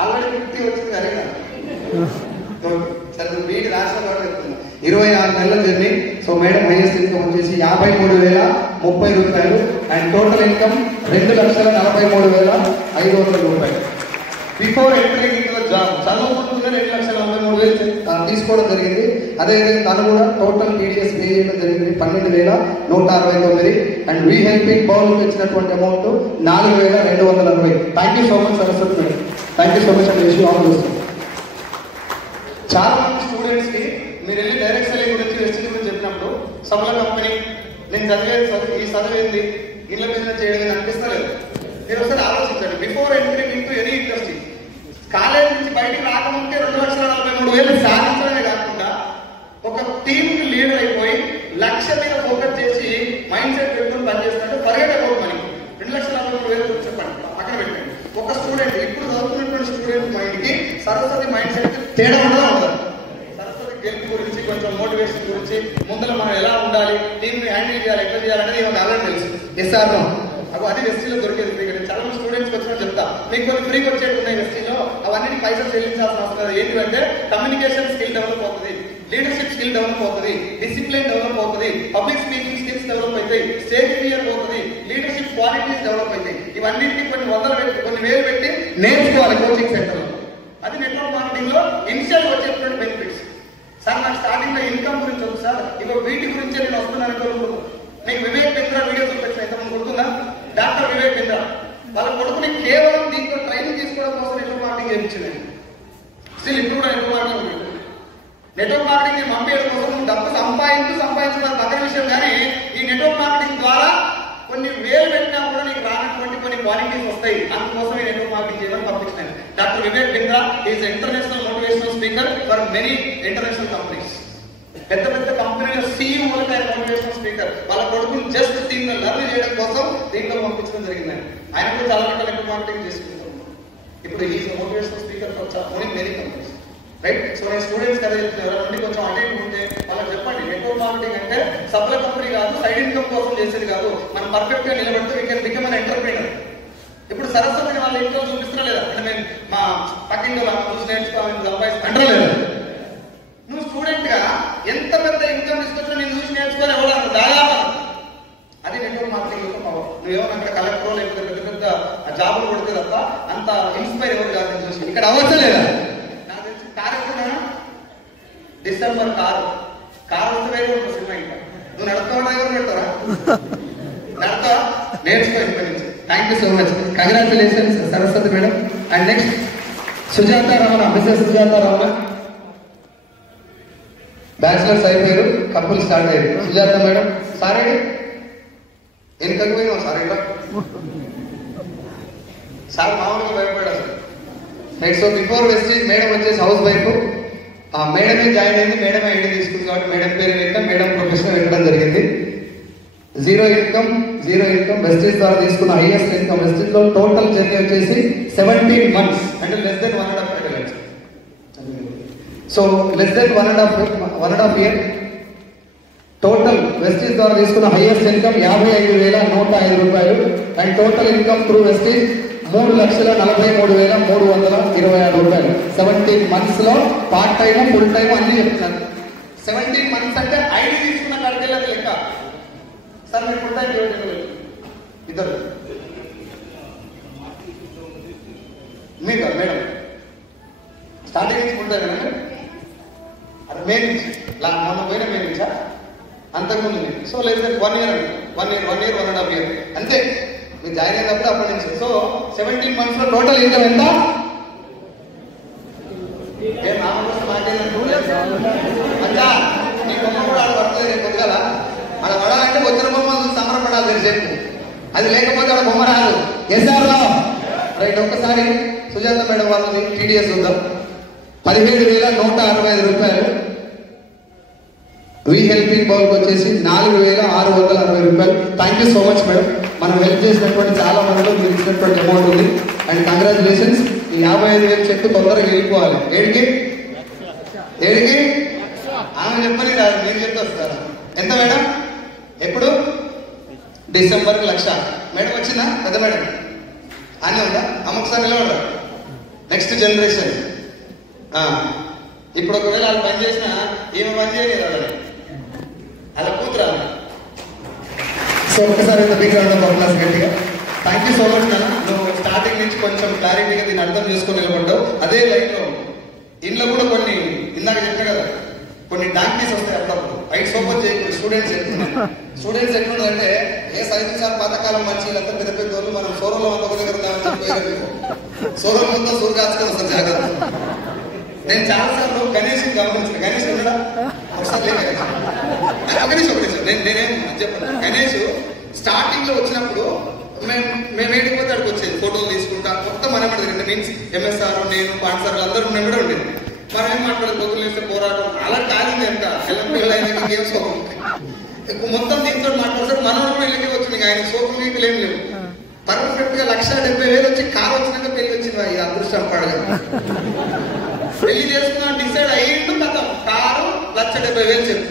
ఆల్రెడీ 50 వచ్చింది అడిగినా. సరే వీటి రాష్ట్రం కూడా చెప్తున్నా 26 నెలల journey. So madam highest income వచ్చేసి 53,030 రూపాయలు. అండ్ టోటల్ ఇన్కమ్ 2,43,500 రూపాయలు. Before entering in the job చదువుకుంటూనే 2,43,000 తీసుకోవడం జరిగింది. అదేవిధంగా తను కూడా టోటల్ టీడీఎస్ పే చేయడం జరిగింది 12,169. అండ్ వీ హెల్పింగ్ బౌల్ ఇచ్చినటువంటి amount 4,240. Thank you so much Saraswati madam. Thank you so much and wish you all the best. చాలా మంది స్టూడెంట్స్ కి మీరు వెళ్ళి డైరెక్ట్ సెల్లింగ్ గురించి వెస్టింగ్ గురించి చెప్పినప్పుడు సమ్ల కంపెనీ నేను చదివేది ఇళ్ళ బిజినెస్ చేయడం అనిపిస్తలేదు. మీరు ఒకసారి ఆలోచించండి. Before entering into any industry college నుంచి బయటకు రాకముందే 2,43,000 సాధించడమే కాకుండా ఒక టీమ్ కి లీడర్ అయిపోయి లక్ష్య మీద ఫోకస్ చేసి మైండ్ సెట్ పెట్టుకుని పనిచేస్తుంటే ఫర్గెట్ అబౌట్ మనీ. 2,43,000 చెప్పండి, పక్కన పెట్టండి. ఒక స్టూడెంట్ ఇప్పుడు చదువుతున్నటువంటి స్టూడెంట్ మైండ్ కి సరస్వతి మైండ్ సెట్ తేడా ఉండదు. సరస్వతి గెలుపు గురించి కొంచెం మోటివేషన్ గురించి ముందర మనం ఎలా ఉండాలి, టీమ్ ని హ్యాండిల్ చేయాలి, ఎట్లా చేయాలనేది ఇవాళ ఆల్రెడీ తెలుసు. ఎస్ఆర్ అది వెస్టీలో దొరికేది ఫ్రీ. చాలా మంది స్టూడెంట్స్ వచ్చినా చెప్తా, మీకు కొన్ని ఫ్రీకి వచ్చేది ఉన్నాయి వెస్టీలో, అవన్నీ పైసలు చెల్లించాల్సిన అవసరం లేదు. ఏంటంటే కమ్యూనికేషన్ స్కిల్ డెవలప్ అవుతుంది, లీడర్షిప్ స్కిల్ డెవలప్ అవుతుంది, డిసిప్లిన్ డెవలప్ అవుతుంది, పబ్లిక్ స్పీకింగ్ స్కిల్స్ డెవలప్ అవుతాయి, స్టేజ్ ఫియర్ అవుతుంది, లీడర్షిప్ క్వాలిటీస్ డెవలప్ అవుతాయి. ఇవన్నింటినీ కొన్ని వందలు పెట్టి కొన్ని వేలు పెట్టి నేర్చుకోవాలి కోచింగ్ సెంటర్ లో. అది నెట్వర్క్ మార్కెటింగ్ లో ఇనిషియల్ వచ్చేటువంటి బెనిఫిట్స్. సార్ నాకు స్టార్టింగ్ లో ఇన్కమ్ గురించి ఉంది సార్, ఇప్పుడు వీటి గురించి నేను వస్తున్నాను అనుకోలేదు. మీకు వివేక్ బింద్రా వీడియో చూపించిన ఇంతమంది గుర్తుందా? డాక్టర్ వివేక్ బింద్రా వాళ్ళ కొడుకుని కేవలం దీంట్లో ట్రైనింగ్ తీసుకోవడం కోసం నెట్వర్క్ మార్కెటింగ్ చేయించింది. స్టిల్ ఇప్పుడు కూడా నెట్వర్క్ మార్కెటింగ్ ఉంది. నెట్వర్క్ మార్కెటింగ్ పంపేయడం కోసం డబ్బు సంపాదించడం పక్కన విషయం, కానీ ఈ నెట్వర్క్ మార్కెటింగ్ ద్వారా కొన్ని వేలు పెట్టినా కూడా నీకు రానటువంటి కొన్ని క్వాలిటీస్ వస్తాయి. అందుకోసం ఈ నెట్వర్క్ మార్కెటింగ్ చేయడం పంపించినాను. Doctor Vivek Bindra is international motivational speaker for many international companies. పెద్ద పెద్ద కంపెనీల సీఈఓలకు ఆయన మోటివేషనల్ స్పీకర్. వాళ్ళ కొడుకుని జస్ట్ దీన్ని లర్న్ చేయడం కోసం దీంట్లో పంపించడం జరిగిందండి. ఆయన కూడా చాలా రకాల నెట్వర్క్ మార్కెటింగ్ చేసుకుంటాం. ఇప్పుడు ఈ motivational speaker only many companies, right? So నేను స్టూడెంట్స్ కదా చెప్తున్నారు, ఎవరైనా కొంచెం అటెండ్ ఉంటే వాళ్ళకి చెప్పండి, నెట్వర్క్ మార్కెటింగ్ అంటే సప్ల కంపెనీ కాదు, సైడ్ ఇన్కమ్ కోసం చేసేది కాదు. మనం పర్ఫెక్ట్ గా నిలబడితే we can become an entrepreneur. ఇప్పుడు సరస్వతిని వాళ్ళ ఇంట్లో చూపిస్తున్నా లేదా? అంటే మేము మా పక్కింటి చూసి నేర్చుకోవాలని సంపాదిస్తుంటా లేదా? నువ్వు స్టూడెంట్ గా ఎంత పెద్ద ఇన్కమ్ తీసుకొచ్చినా నేను చూసి నేర్చుకోవాలి ఎవరు దాదాపు. అది నెట్వర్క్ మార్కెటింగ్ యొక్క పవర్. నువ్వేమో అక్కడ కలెక్టర్ లేకపోతే పెద్ద పెద్ద జాబులు కొడితే తప్ప అంత ఇన్స్పైర్ ఎవరు కాదు చూసి. ఇక్కడ అవసరం లేదా? నాకు తెలిసి కారు ఎక్కున్నాను డిసెంబర్ కారు వస్తే వేరే ఉంటుంది సినిమా. ఇంకా నువ్వు నడుపుతావా ఎవరు పెడతారా? నడుపుతావా? నేర్చుకో ఇక్కడి నుంచి. Thank you so much. Congratulations Saraswati madam. And next Sujatha Ravana, Mrs Sujatha Ravana. Bachelors అయిపోయారు, కప్పులు స్టార్ట్ అయ్యారు. సుజాత మేడం సారీ వెనుకకు పోయినావు సార్. ఇక్కడ సార్ మామూలుగా భయపడ్డా sir, right. So before Vestige madam వచ్చేసి హౌస్ వైఫ్. మేడమే జాయిన్ అయింది, మేడమే ఐడి తీసుకుంది కాబట్టి మేడం పేరు పెట్టాం, మేడం ప్రొఫెషన్ పెట్టడం జరిగింది. జీరో ఇన్కమ్ వెస్టీజ్ ద్వారా తీసుకున్న హైయెస్ట్ ఇన్కమ్. వెస్టీజ్ లో టోటల్ జర్నీ వచ్చేసి 17 months, అంటే less than 1.5 years. So less than 1.5 year total Vestige ద్వారా తీసుకున్న హైయెస్ట్ ఇన్కమ్ 55,105 రూపాయలు. And total income through Vestige 3,43,326 రూపాయలు. 17 months లో పార్ట్ టైమ్ ఫుల్ టైమ్ అన్ని చెప్తున్నారు. 17 months అంటే ఐడి తీసుకున్న కడికెళ్ళదు లెక్క. సార్ మీరు ఫుల్ టైం ఇద్దరు మీకు మేడం స్టార్టింగ్ నుంచి ఫుల్ టైం అదే మే నుంచి మొన్న పోయిన మే నుంచా అంతకుముందు మీకు. సో లేదు 1 year అండి, 1 year 1.5 year అంతే మీరు జాయిన్ అయినప్పుడు అప్పటి నుంచి. సో 17 months లో టోటల్ ఇన్కమ్ ఎంత? అచ్చా నీ బొమ్మ కూడా ఆడ పడుతుంది కొద్దిగా ఆడ పడాలంటే వచ్చిన బొమ్మ సంబరపడాలి మీరు చెప్పు. అది లేకపోతే ఆడ బొమ్మ రాదు. ఎస్ఆర్ రావు రైట్. ఒక్కసారి సుజాత మేడం వాళ్ళని టీడీఎస్ చూద్దాం. 17,165 రూపాయలు. వీ హెల్పింగ్ బౌల్కి వచ్చేసి 4,660 రూపాయలు. Thank you so much madam. మనం హెల్ప్ చేసినటువంటి చాలా మందిలో మీరు ఇచ్చినటువంటి అమౌంట్ ఉంది. And congratulations. ఈ 55,000 చెక్ తొందరగా వెళ్ళిపోవాలి. ఏడికి ఆమె చెప్పని రాదు, మీరు చెప్పి వస్తారు. ఎంత మేడం? ఎప్పుడు? డిసెంబర్కి 1,00,000. మేడం వచ్చిందా? పెద్ద మేడం అన్నీ ఉందా? అమ్మొకసారి నిలబడరా. Next generation. ఇప్పుడు ఒకవేళ వాళ్ళు పని చేసినా ఏమి పని చేయలేదు వాళ్ళని, అలా కూతురా. సో ఒకసారి బిగ్ రౌండ్ ఆఫ్ అప్లాస్ గట్టిగా. థ్యాంక్ యూ సో మచ్ నాన్న. నువ్వు స్టార్టింగ్ నుంచి కొంచెం క్లారిటీగా దీన్ని అర్థం చేసుకొని నిలబడ్డావు. అదే లైఫ్లో ఇంట్లో కూడా కొన్ని ఇందాక చెప్పే కదా కొన్ని డాంకీస్ వస్తాయి అప్పుడప్పుడు. బయట సోపర్ చేయకూడదు. స్టూడెంట్స్ ఎట్లుందంటే ఏ సైజు సార్ పాతకాలం మంచి వీళ్ళంతా పెద్ద పెద్ద వాళ్ళు మనం సోరంలో అంత దగ్గర సోరం మొత్తం సూరు కాచుకొని వస్తాం జాగ్రత్త. నేను చాలాసార్లు గణేష్ గమనించాను. గణేష్ ఉన్నాడా? ఒకసారి నేనేం చెప్పాను. గణేష్ స్టార్టింగ్ లో వచ్చినప్పుడు మేము ఏడిపోతే అక్కడికి వచ్చేది, ఫోటోలు తీసుకుంటా మొత్తం మన పడుతుంది. మీన్స్ ఎంఎస్ఆర్ నేను పాఠశాల అందరూ మేము కూడా ఉండేది. మనం ఏం మాట్లాడదు, పొద్దులు వేస్తే పోరాటం అలా కాదు. ఎంత పిల్లలైనా గేమ్స్ మొత్తం దీంతో మాట్లాడతారు. మనోడు కూడా ఇళ్ళకి వచ్చింది. ఆయన సోకులు గీకులు ఏం లేవు. పర్ఫెక్ట్ గా 1,70,000 వచ్చి కారు వచ్చినాక పెళ్లి వచ్చింది. ఇది అదృష్టం పడగా పెళ్లి చేసుకున్నా డిసైడ్ అయ్యిండు కదా. కారు 1,70,000 చెప్పు.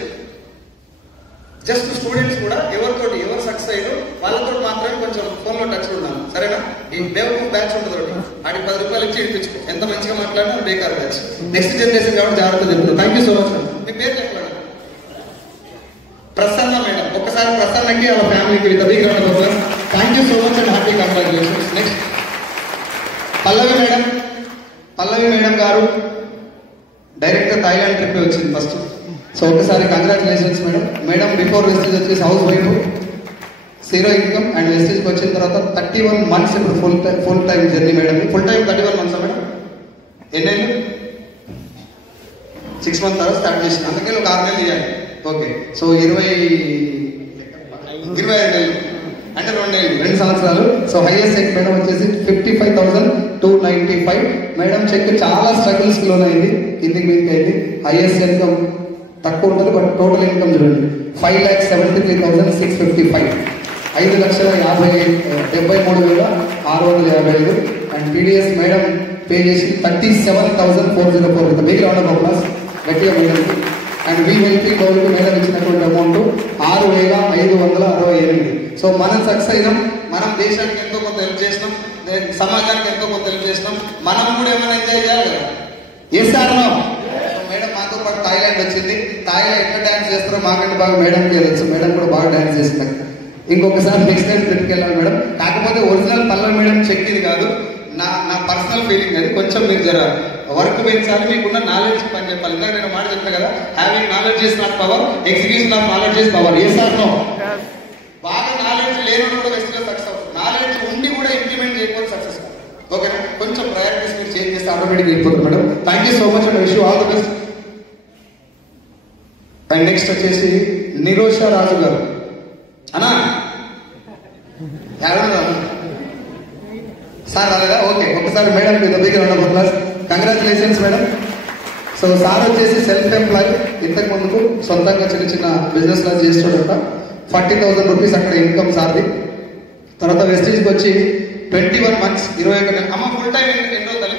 జస్ట్ స్టూడెంట్స్ కూడా ఎవరితోటి ఎవరు సక్సెస్ అయ్యారు వాళ్ళతో మాత్రమే కొంచెం ఫోన్లో టచ్ ఉన్నాను. సరేనా? ఈ బేవకూఫ్ బ్యాచ్ ఉంటుంది ఒకటి, వాడికి 10 రూపాయలు ఇచ్చి ఇప్పించుకో. ఎంత మంచిగా మాట్లాడినా బేకార్ బ్యాచ్. నెక్స్ట్ జనరేషన్ కాబట్టి జాగ్రత్త చెప్తాను. Thank you so much. మీ పేరు చెప్పండి. ప్రసన్న మేడం. ఒక్కసారి ప్రసన్నకి వాళ్ళ ఫ్యామిలీకి with big round of applause. Thank you so much and happy congratulations. Next Pallavi madam గారు డైరెక్ట్ థాయిలాండ్ ట్రిప్ వచ్చింది ఫస్ట్. సో ఒకసారి congratulations madam. Madam before Vestige వచ్చేసి house wife, zero income. And వెస్టీజ్కి వచ్చిన తర్వాత 31 months ఇప్పుడు full time journey madam. Full time 31 months madam. ఎన్నేళ్ళు? 6 months తర్వాత స్టార్ట్ చేసింది. అందుకే ఒక 6 నెలలు ఇవ్వాలి. ఓకే. సో 22 ఏళ్ళు అంటే 2 సంవత్సరాలు. సో హైయెస్ట్ చెక్ మేడం వచ్చేసి 55,295. మేడం చెక్ చాలా స్ట్రగుల్స్ లోనైంది, కిందికి మీదకి అయింది. హైయెస్ట్ ఇన్కమ్ తక్కువ ఉంటుంది బట్ టోటల్ ఇన్కమ్ చూడండి 5,73,655. 5,73,655. అండ్ టీడీఎస్ మేడం పే చేసి 37,404 with big round of applause గట్టిగా మేడంకి. అండ్ వీ హెల్పింగ్ బౌల్కి మేడం ఇచ్చినటువంటి అమౌంట్ 6,568. సో మనం సక్సెస్ అయినాం. మనం దేశానికి ఎంతో కొంత హెల్ప్ చేసినాం, సమాజానికి ఎంతో కొంత హెల్ప్ చేసినాం. మనం కూడా ఏమైనా ఎంజాయ్ చేయాలి కదా. సార్ మేడం మాతో పాటు థాయిలాండ్ వచ్చింది. థాయిలాండ్ ఎట్లా డాన్స్ చేస్తారో మాకంటే బాగా మేడంకి తెలుసు. మేడం కూడా బాగా డాన్స్ చేస్తున్నారు. ఇంకొకసారి నెక్స్ట్ టైం ట్రిప్కి వెళ్ళాలి మేడం. కాకపోతే ఒరిజినల్ పల్లవి మేడం చెక్ ఇది కాదు, నా పర్సనల్ ఫీలింగ్. అది కొంచెం మీరు జర వర్క్ పెంచాలి, మీకున్న నాలెడ్జ్ పని చెప్పాలి. ఇందాక నేను మాట చెప్పాను కదా, having knowledge is not power, execution of knowledge is power. Sir బాగా నాలెడ్జ్ లేని కూడా వెస్ట్లో సక్సెస్ అవుతుంది. నాలెడ్జ్ ఉండి కూడా ఇంప్లిమెంట్ చేయకపోతే సక్సెస్ కాదు. ఓకేనా? కొంచెం ప్రయారిటీస్ మీరు చేంజ్ చేస్తే ఆటోమేటిక్ వెళ్ళిపోతుంది madam. Thank you so much and wish you all the best. And next వచ్చేసి నిరోష రాజు గారు. అన్నా సార్ అలాగా ఓకే, ఒకసారి madam with big round of applause. Congratulations madam. So sir వచ్చేసి సెల్ఫ్ ఎంప్లాయ్, ఇంతకు ముందుకు సొంతంగా చిన్న చిన్న బిజినెస్ లా చేస్తుంట. 40,000 రూపీస్ అక్కడ ఇన్కమ్ సార్ది. తర్వాత వెస్టీజ్కి వచ్చి 21 months 21 నెలలు. అమ్మ ఫుల్ టైం ఎన్ని రోజులు?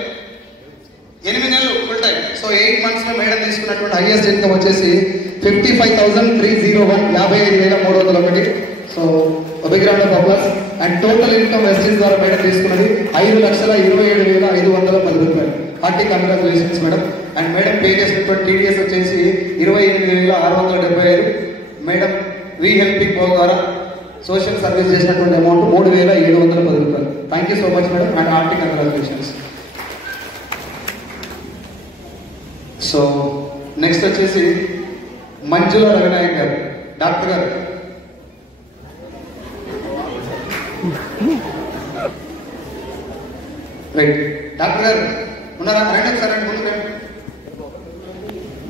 8 నెలలు ఫుల్ టైం. సో 8 months లో మేడం తీసుకున్నటువంటి హైయెస్ట్ ఇన్కమ్ వచ్చేసి 55,301, 55,301. So big round of applause. And total income Vestige ద్వారా మేడం తీసుకున్నది 5,27,510 రూపాయలు. Hearty congratulations madam. And madam pay చేసినటువంటి టీడీఎస్ వచ్చేసి 28,675. మేడం వీ హెల్పింగ్ బో ద్వారా సోషల్ సర్వీస్ చేసినటువంటి అమౌంట్ 3,710 రూపాయలు. Thank you so much madam and hearty congratulations. So next వచ్చేసి మంజుల రవినాయక్ గారు, డాక్టర్ గారు. రైట్, డాక్టర్ గారు ఉన్నారా? రండి ఒకసారి, రండి ముందు రండి.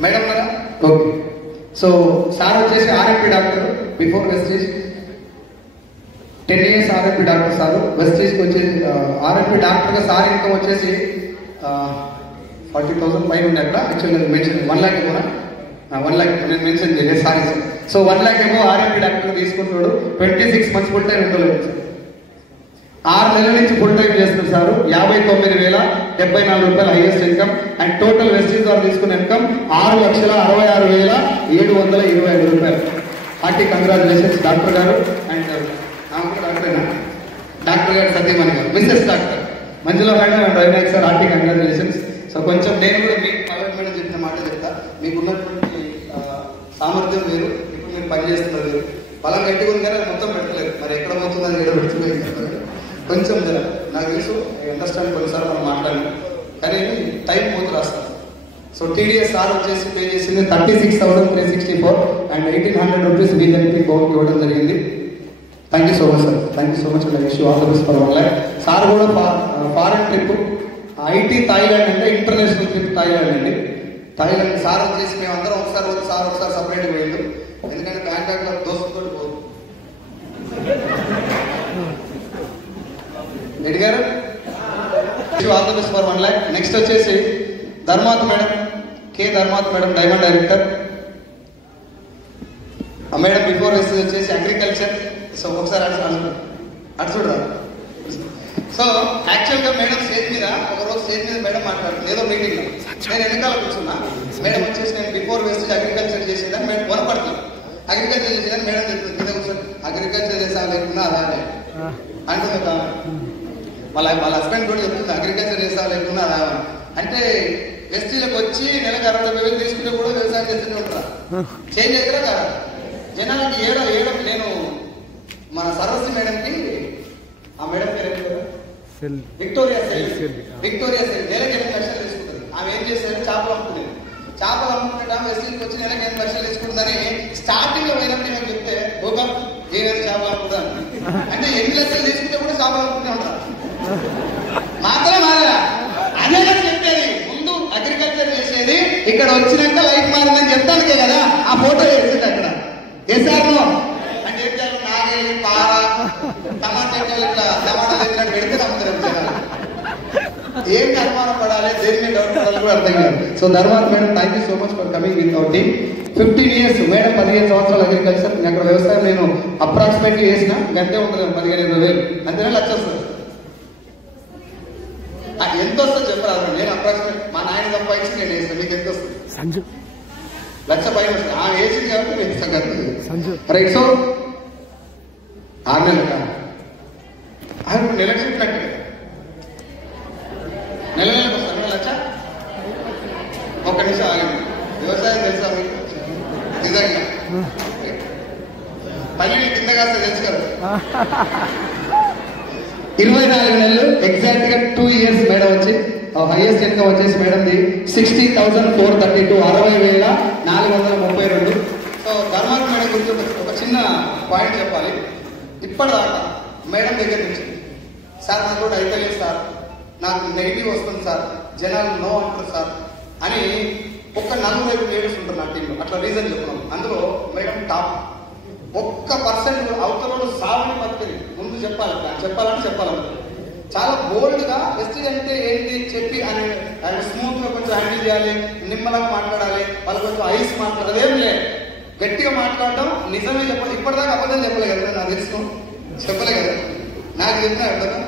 మేడం ఉన్నారా? ఓకే. సో సార్ వచ్చేసి RMP doctor before Vestige. 10 years RMP doctor sir. వెస్టీజ్కి వచ్చేసి ఆర్ఎంపీ డాక్టర్గా సార్ ఇన్కమ్ వచ్చేసి 40,000 పైన ఉండే అక్కడ. యాక్చువల్గా మెన్షన్ 1 lakh కూడా 1 lakh నేను మెన్షన్ చేయలేదు, సారీ సార్. సో 1 lakh ఏమో ఆర్ఎంపీ డాక్టర్ తీసుకుంటున్నాడు. 26 months ఫుల్ టైం ఎంతో 6 నెలల నుంచి ఫుల్ టైం చేస్తున్నారు సార్. 59,074 రూపాయలు highest income. And total Vestige ద్వారా తీసుకున్న ఇన్కమ్ 6,66,725 రూపాయలు. హార్టీ కంగ్రాచులేషన్స్ డాక్టర్ గారు. అండ్ డాక్టరేనా? డాక్టర్ గారు సత్యమణి గారు, Mrs doctor Manjula madam and Ravinayak sir, hearty congratulations. So కొంచెం నేను కూడా మీకు పల్లవి మేడం చెప్పిన మాట చెప్తా. మీకు ఉన్నటువంటి సామర్థ్యం వేరు, ఇప్పుడు మీరు పనిచేస్తున్నారు. బలం గట్టిగా ఉంది కానీ మొత్తం పెట్టలేదు. మరి ఎక్కడ పోతుందని ఏదో పెట్టుకోలేదు కొంచెం జర. నాకు తెలుసు, అండర్స్టాండ్ కొన్నిసార్లు మనం మాట్లాడాలి కానీ టైం పోతు రాస్తాం. సో టీడీఎస్ సార్ వచ్చేసి పే చేసింది 36,364 అండ్ 1,800 రూపీస్ వీళ్ళకి ఇవ్వడం జరిగింది. Thank you so much sir. Thank you so much. Wish all the best for 1 lakh. Sir కూడా ఫారెన్ ట్రిప్ ఐటీ థాయిలాండ్ అంటే ఇంటర్నేషనల్ ట్రిప్ థాయిలాండ్ అండి. థాయిలాండ్ సార్ వచ్చేసి మేము అందరం ఒకసారి సార్ ఒకసారి సపరేట్ పోయిండు. ఎందుకంటే బ్యాంకాక్ లో దోస్తుతో పోదు ఎడిగారు. All the best for 1 lakh. Next వచ్చేసి Dharmath madam, K Dharmath madam, diamond director. Madam before వచ్చేసి అగ్రికల్చర్. సో ఒకసారి అటు చూడరా. సో యాక్చువల్గా మేడం స్టేజ్ మీద ఒకరోజు స్టేజ్ మీద మేడం మాట్లాడుతుంది ఏదో మీటింగ్లో. నేను వెనకాల కూర్చున్నా. మేడం వచ్చేసి నేను బిఫోర్ వేస్ట్ అగ్రికల్చర్ చేసేదని మేడం వనపడుతున్నాను. అగ్రికల్చర్ చేసేదని మేడం చెప్తుంది కింద కూర్చొని అగ్రికల్చర్ చేసా లేకున్నా అలానే అంటుంది. వాళ్ళ హస్బెండ్ కూడా చెప్తుంది అగ్రికల్చర్ చేసా లేకున్నా అలా అంటే ఎస్టీలకు వచ్చి నెలకు 60,000 తీసుకుంటే కూడా వ్యవసాయం చేస్తూనే ఉంటారా? చేంజ్ అవుతారా కాదా? జనాలకి ఏడో నేను మన సరస్వతి మేడంకి, ఆ మేడం పేరు విక్టోరియా సెల్ నెలకు 8 లక్షలు తీసుకుంటుంది. ఆమె ఏం చేస్తుంది? చేపలు అమ్ముకునేది. చేపలు అమ్ముకుంటే ఆమె ఎస్టీకి వచ్చి నెలకు 8 లక్షలు తీసుకుంటుందని స్టార్టింగ్ లో పోయినప్పుడు ఏమని చెప్తే ఒక ఏదైనా చేపలు అమ్ముకుంటాను అంటే 8 లక్షలు తీసుకుంటే కూడా చేపలు అమ్ముకుంటే ఉంటారు. మాత్రం అదే కదా చెప్పేది. ముందు అగ్రికల్చర్ చేసేది, ఇక్కడ వచ్చినాక లైఫ్ మారిందని చెప్తానికే కదా ఆ ఫోటో వేసింది అక్కడ. వేసారు అంటే ఏం చేయాలి? నాగేళ్ళు, పార, టమాటా ఇట్లా టమాటా తెచ్చినట్టు పెడితే నమ్ముతారు జనాలు. ఏం అనుమానం పడాలి, దేని మీద డౌట్ పడాలి కూడా అర్థం కాదు. So Dharmath madam, thank you so much for coming with our team. 15 years madam, 15 సంవత్సరాలు అగ్రికల్చర్. అక్కడ వ్యవసాయం నేను అప్రాక్సిమేట్లీ వేసిన గంటే ఉంటుంది 15,000 అంతేనా? లక్ష వస్తుంది. ఎంత వస్తుంది చెప్పరాదు. నేను అప్రాక్సిమేట్ మా నాయన సంపాదించి నేను వేసిన. మీకు ఎంత వస్తుంది? 1 లక్ష పైన వస్తుంది. ఆమె వేసింది కాబట్టి వేస్తాం కదా. రైట్. సో 6 నెలలు కాదు, నెలకు చెప్పినట్టు నెల నెలకు వస్తాను 1 లక్ష. ఒక్క నిమిషం ఆగండి. వ్యవసాయం తెలుసా మీకు? నిజంగా పని కింద కాస్త తెలుసు కదా. 24 నెలలు ఎగ్జాక్ట్ గా 2 years మేడం వచ్చి హైయెస్ట్ ఇన్కమ్ వచ్చేసి మేడంది 60,432, 60,432. సో ధర్మాత్ మేడం గురించి ఒక చిన్న పాయింట్ చెప్పాలి. ఇప్పటిదాకా మేడం దగ్గర నుంచి సార్ నాకు కూడా అయితే లేదు సార్, నాకు నెగిటివ్ వస్తుంది సార్, జనాలు నో అంటారు సార్ అని ఒక్క 4-5 లీడర్స్ ఉంటారు నా టీంలో. అట్లా రీజన్ చెప్తున్నాం. అందులో మేడం టాప్. 1% అవతల సాగుని బతికేది ముందు చెప్పాలంటే చెప్పాలంటే చాలా బోల్డ్గా వెస్టీజ్ అంటే ఏంటి చెప్పి ఆయన స్మూత్గా కొంచెం హ్యాండిల్ చేయాలి, నిమ్మలంగా మాట్లాడాలి, వాళ్ళు కొంచెం ఐస్ మాట్లాడాలి, ఏం లేదు గట్టిగా మాట్లాడడం, నిజమే చెప్పాలి. ఇప్పటిదాకా అబద్ధం చెప్పలే కదా, నాకు తెలుసు చెప్పలే కదా, నాకు చెప్పినా అబద్ధం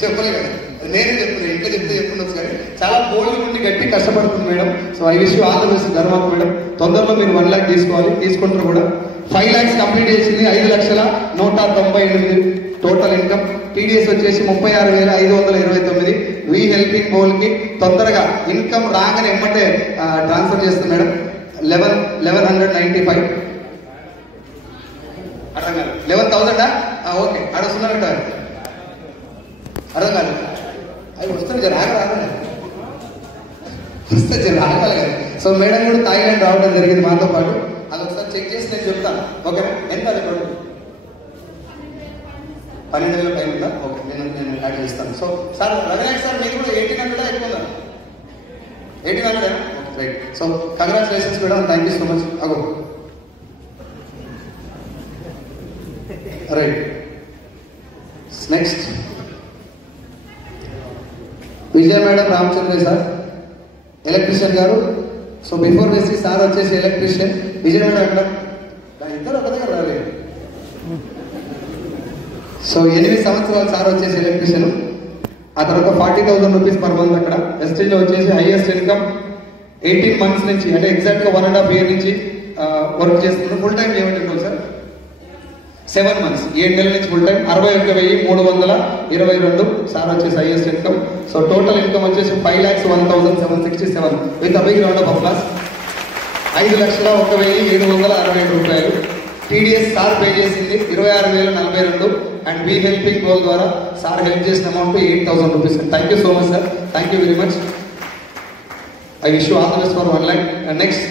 చెప్పలే కదా, నేనే చెప్తున్నాను, ఇంకా చెప్తే చెప్తుండొచ్చు కానీ చాలా బోల్డ్ ఉండి గట్టి కష్టపడుతుంది madam. So I wish you all the best గర్వాకు మేడం. తొందరలో మీరు 1 lakh తీసుకోవాలి, తీసుకుంటారు కూడా. 5 lakhs కంప్లీట్ చేసింది, 5,198 టోటల్ ఇన్కమ్. టీడీఎస్ వచ్చేసి 36,529. వీ హెల్పింగ్ బోల్కి తొందరగా ఇన్కమ్ రాగానే ఎమ్మంటే ట్రాన్స్ఫర్ చేస్తుంది మేడం. 1195 అర్థం కాదు, 11,000 ఓకే అడుగుతున్నారట, అర్థం కాదు, అవి వస్తుంది రాగలే వస్తే రాగాలి కదా. సో మేడం కూడా థాయిలాండ్ రావడం జరిగింది మాతో పాటు, అది ఒకసారి చెక్ చేసి నేను చెప్తాను ఓకే. ఎంత అది టోటల్ 12,000 పైన ఉందా? ఓకే నేను యాడ్ చేస్తాను. సో సార్ రవినాయక్ సార్ మీరు కూడా 1,800 ఎక్కువ ఉందా? 1,800 okay right. So congratulations madam, thank you so much. అగో రైట్. నెక్స్ట్ విజయ మేడం రామచంద్ర సార్ ఎలక్ట్రీషియన్ గారు. సో బిఫోర్ వేసి సార్ వచ్చేసి ఎలక్ట్రీషియన్, విజయ మేడం ఎక్కడ ఇద్దరు ఒక దగ్గర రాలేదు. సో 8 సంవత్సరాలు సార్ వచ్చేసి ఎలక్ట్రీషియన్. ఆ తర్వాత 40,000 రూపీస్ పర్ మంత్ అక్కడ. వెస్టేజ్లో వచ్చేసి హైయెస్ట్ ఇన్కమ్ 18 months నుంచి, అంటే ఎగ్జాక్ట్గా 1.5 year నుంచి వర్క్ చేస్తున్నారు. ఫుల్ టైం చేయమంటున్నాం సార్ 7 months, 7 నెలల నుంచి ఫుల్ టైం. 61,322 సార్ వచ్చేసి highest income. So total income వచ్చేసి 5,01,767 with a big round of applause. 5,01,767 రూపాయలు. టీడీఎస్ సార్ పే చేసింది 26,042 అండ్ వీ హెల్పింగ్ గోల్ ద్వారా సార్ హెల్ప్ చేసిన amount 8,000 rupees. Thank you so much sir, thank you very much. I wish you all the best for 1 lakh. Next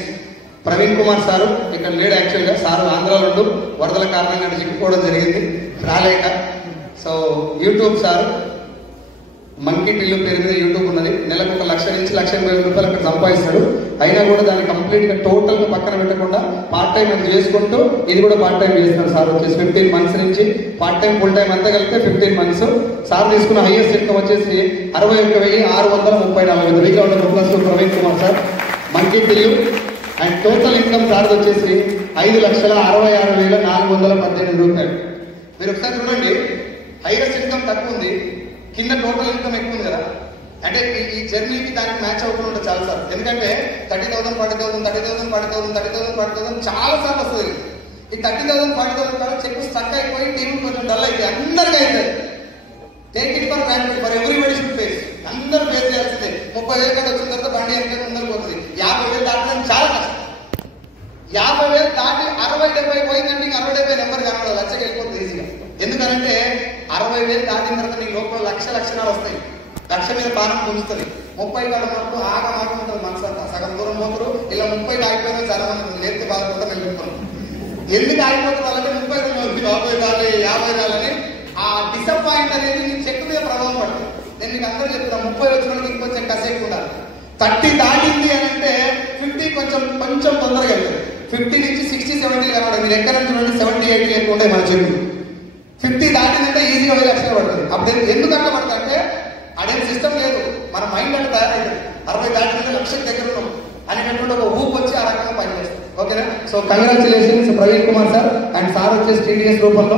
Praveen Kumar sir ఇక్కడ లేడు, యాక్చువల్గా sir ఆంధ్రాలో ఉండు, వరదల కారణంగా చిక్కుకోవడం జరిగింది రాలేక. So YouTube sir monkey Tillu పేరు మీద యూట్యూబ్ ఉన్నది, నెలకు 1,00,000 నుంచి 1,80,000 రూపాయలు అక్కడ సంపాదిస్తాడు. అయినా కూడా దాన్ని కంప్లీట్గా టోటల్గా పక్కన పెట్టకుండా పార్ట్ టైం అది చేసుకుంటూ ఇది కూడా పార్ట్ టైం చేస్తున్నాడు సార్ వచ్చేసి 15 months నుంచి. పార్ట్ టైం ఫుల్ టైం అంతా కలిపితే 15 months. సార్ తీసుకున్న హైయెస్ట్ ఇన్కమ్ వచ్చేసి 61,634 week plus Praveen Kumar sir monkey Tillu. And total income sir వచ్చేసి 5,66,418 రూపాయలు. మీరు ఒకసారి చూడండి, హైయెస్ట్ ఇన్కమ్ తక్కువ ఉంది, కింద టోటల్ ఇన్కమ్ ఎక్కువ ఉంది కదా. అంటే ఈ జర్నీకి దానికి మ్యాచ్ అవుతూ ఉంటుంది చాలా సార్. ఎందుకంటే 30,000 40,000 30,000 40,000 30,000 40,000 చాలా సార్లు వస్తుంది. ఈ 30,000 40,000 కాదు చెక్ స్టక్ అయిపోయి టీం కొంచెం డల్ అయితే అందరికీ అవుతుంది. Take it for granted, for everybody should face. అందరూ ఫేస్ చేయాల్సిందే. 30,000 కంటే వచ్చిన తర్వాత బండి ఎంత ముందరికి పోతుంది. 50,000 దాటడం చాలా కష్టం. 50,000 దాటి 60-70 పోయిందంటే ఇంకా 60-70 నెంబర్ కనబడదు, లక్షకి వెళ్ళిపోతుంది ఈజీగా. ఎందుకంటే 60,000 దాటిన తర్వాత నీకు లోపల లక్షణాలు వస్తాయి, లక్ష మీద బాణం పొందుతుంది. 30 కాడ మాత్రం ఆగా మాత్రం ఉంటుంది మనసు అంతా, సగం దూరం పోతారు. ఇలా 30 ఆగిపోయినా చాలా మంది లేకపోతే బాధపడతా నేను చెప్తాను. ఎందుకు ఆగిపోతుంది వాళ్ళంటే 30 40 రాలి 50 రాలని ఆ డిసప్పాయింట్ అనేది నీకు చెక్ మీద ప్రభావం పడుతుంది. నేను మీకు అందరూ చెప్తాను, 30 వచ్చిన వాళ్ళకి ఇంకొంచెం కసేపు ఉండాలి. 30 దాటింది అని అంటే 50 కొంచెం తొందరగా వెళ్తుంది. 50 నుంచి 60-70 కాబట్టి మీరు ఎక్కడ నుంచి 70-80 లేకుండా మన చెట్లు 50 దాటిందంటే ఈజీగా 10 లక్షలు పడుతుంది. అప్పుడు ఎందుకు అట్లా పడుతుంది అంటే అదేం సిస్టమ్ లేదు, మన మైండ్ అంటే తయారైతుంది. 60 దాటిందంటే 1,00,000 దగ్గర ఉన్నాం అనేటటువంటి ఒక ఊపు వచ్చి ఆ రకంగా పనిచేస్తుంది. ఓకేనా? So congratulations Praveen Kumar sir. And sir వచ్చేసి టీడీఎస్ రూపంలో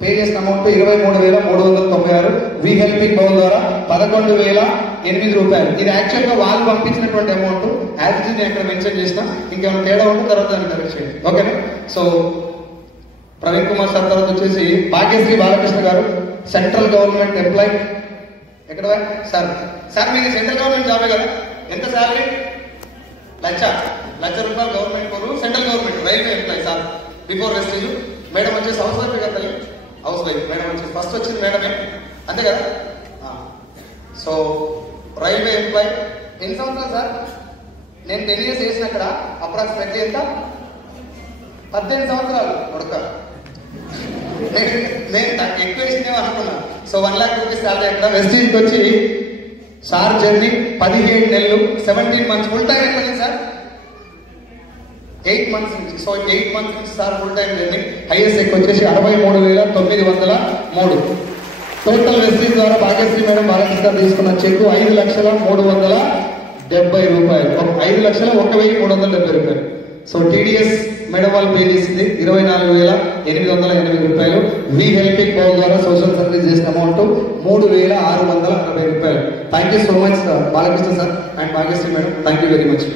పే చేసిన అమౌంట్ 23,396. వీ హెల్పింగ్ బౌల్ ద్వారా 11,008 రూపాయలు. ఇది యాక్చువల్గా వాళ్ళు పంపించినటువంటి అమౌంట్. యాజ్ నేను అక్కడ మెన్షన్ చేసిన, ఇంకేమైనా తేడా ఉంటే తర్వాత దాన్ని కరెక్ట్ చేయండి. ఓకేనా? సో ప్రవీణ్ కుమార్ సార్ తర్వాత వచ్చేసి భాగ్యశ్రీ బాలకృష్ణ గారు, సెంట్రల్ గవర్నమెంట్ ఎంప్లాయ్. ఎక్కడ సార్ మీకు సెంట్రల్ గవర్నమెంట్ జాబే కదా, ఎంత శాలరీ? 1,00,000 రూపాయలు గవర్నమెంట్ కోరు, central government railway employ sir. Before Vestige madam వచ్చేసి హౌస్ వైఫ్ కదా, హౌస్ వైఫ్ మేడం వచ్చేసి ఫస్ట్ వచ్చింది మేడమే, అంతే కదా. So railway employ. ఎన్ని సంవత్సరాలు సార్? నేను 10 years చేసిన అక్కడ. అప్రాక్సిమేట్లీ ఎంత? 18 సంవత్సరాలు కొడుక. నేను ఎక్కువ వేసినేమో అనుకున్నా. సో 1 lakh రూపీస్ శాలరీ అక్కడ. వెస్టేజ్కి వచ్చి సార్ జర్నీ 17 నెలలు 17 months ఫుల్ టైం అయిపోయింది సార్. 8 months నుంచి. సో 8 months నుంచి sir full time journey. Highest ఎక్కువ వచ్చేసి 63,903. టోటల్ వెస్టీజ్ ద్వారా భాగ్యశ్రీ మేడం బాలకృష్ణ తీసుకున్న చెక్కు 5,370,000 రూపాయలు. 5,01,370 రూపాయలు. సో టీడీఎస్ మేడం వాళ్ళు పే చేసింది 24,880 రూపాయలు. వి హెల్పింగ్ బౌల్ ద్వారా సోషల్ సర్వీస్ చేసిన అమౌంట్ 3,660 రూపాయలు. Thank you so much Balakrishna sir and Bhagyashree madam, thank you very much.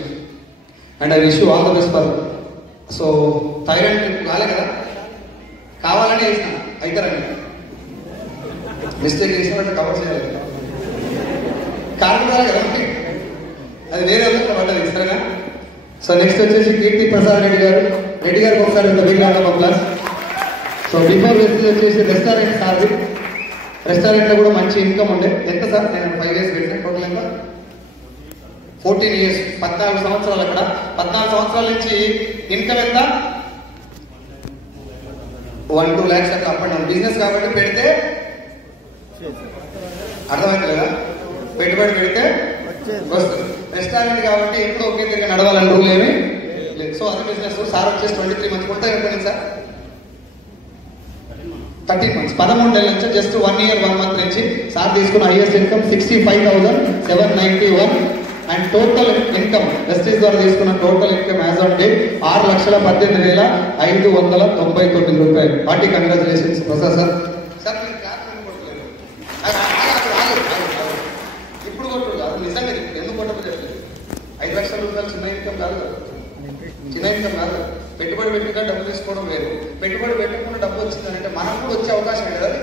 And I wish you all the best for. So thyroid trip కాలే కదా, కావాలని వేసిన అవుతారండి, మిస్టేక్ చేసినట్టు కవర్ చేయాలి. కారణం రాలే కదా, అది వేరే వాళ్ళకి పడ్డది, సరేనా? సో నెక్స్ట్ వచ్చేసి కీర్తి ప్రసాద్ రెడ్డి గారు. రెడ్డి గారికి ఒకసారి big round of applause. So before Vestige వచ్చేసి రెస్టారెంట్ సార్ది. రెస్టారెంట్లో కూడా మంచి ఇన్కమ్ ఉండే. ఎంత సార్? నేను 5 years పెట్టాను. టోటల్ ఎంత? 14 years, 14 సంవత్సరాలు అక్కడ. 14 సంవత్సరాల నుంచి ఇన్కమ్ ఎంత? 1-2 lakhs అట్లా అప్ అండ్ డౌన్. బిజినెస్ కాబట్టి పెడితే అర్థమైంది కదా, పెట్టుబడి పెడితే వస్తుంది. రెస్టారెంట్ కాబట్టి ఎప్పుడు ఒకే దగ్గర నడవాలని రూల్ ఏమి లేదు. సో అదే బిజినెస్. సార్ వచ్చేసి 23 months కొడతా అయిపోయింది సార్. 13 months, 13 నెలల నుంచి జస్ట్ 1 year 1 month నుంచి సార్ తీసుకున్న highest income 65,791. And total income Vestige ద్వారా తీసుకున్న total income as on date 6,18,599 రూపాయలు. Party congratulations Prasad sir. Sir మీరు క్లాస్ కొట్టలేదు, ఇప్పుడు కొట్టు కాదు, నిజంగా ఎందుకు కొట్టలేదు? 5 లక్షల రూపాయలు చిన్న ఇన్కమ్ కాదు కదా, చిన్న ఇన్కమ్ కాదు. పెట్టుబడి పెట్టుగా డబ్బు తీసుకోవడం వేరు, పెట్టుబడి పెట్టకుండా డబ్బు వచ్చిందంటే మనం కూడా వచ్చే అవకాశం లేదు కదా,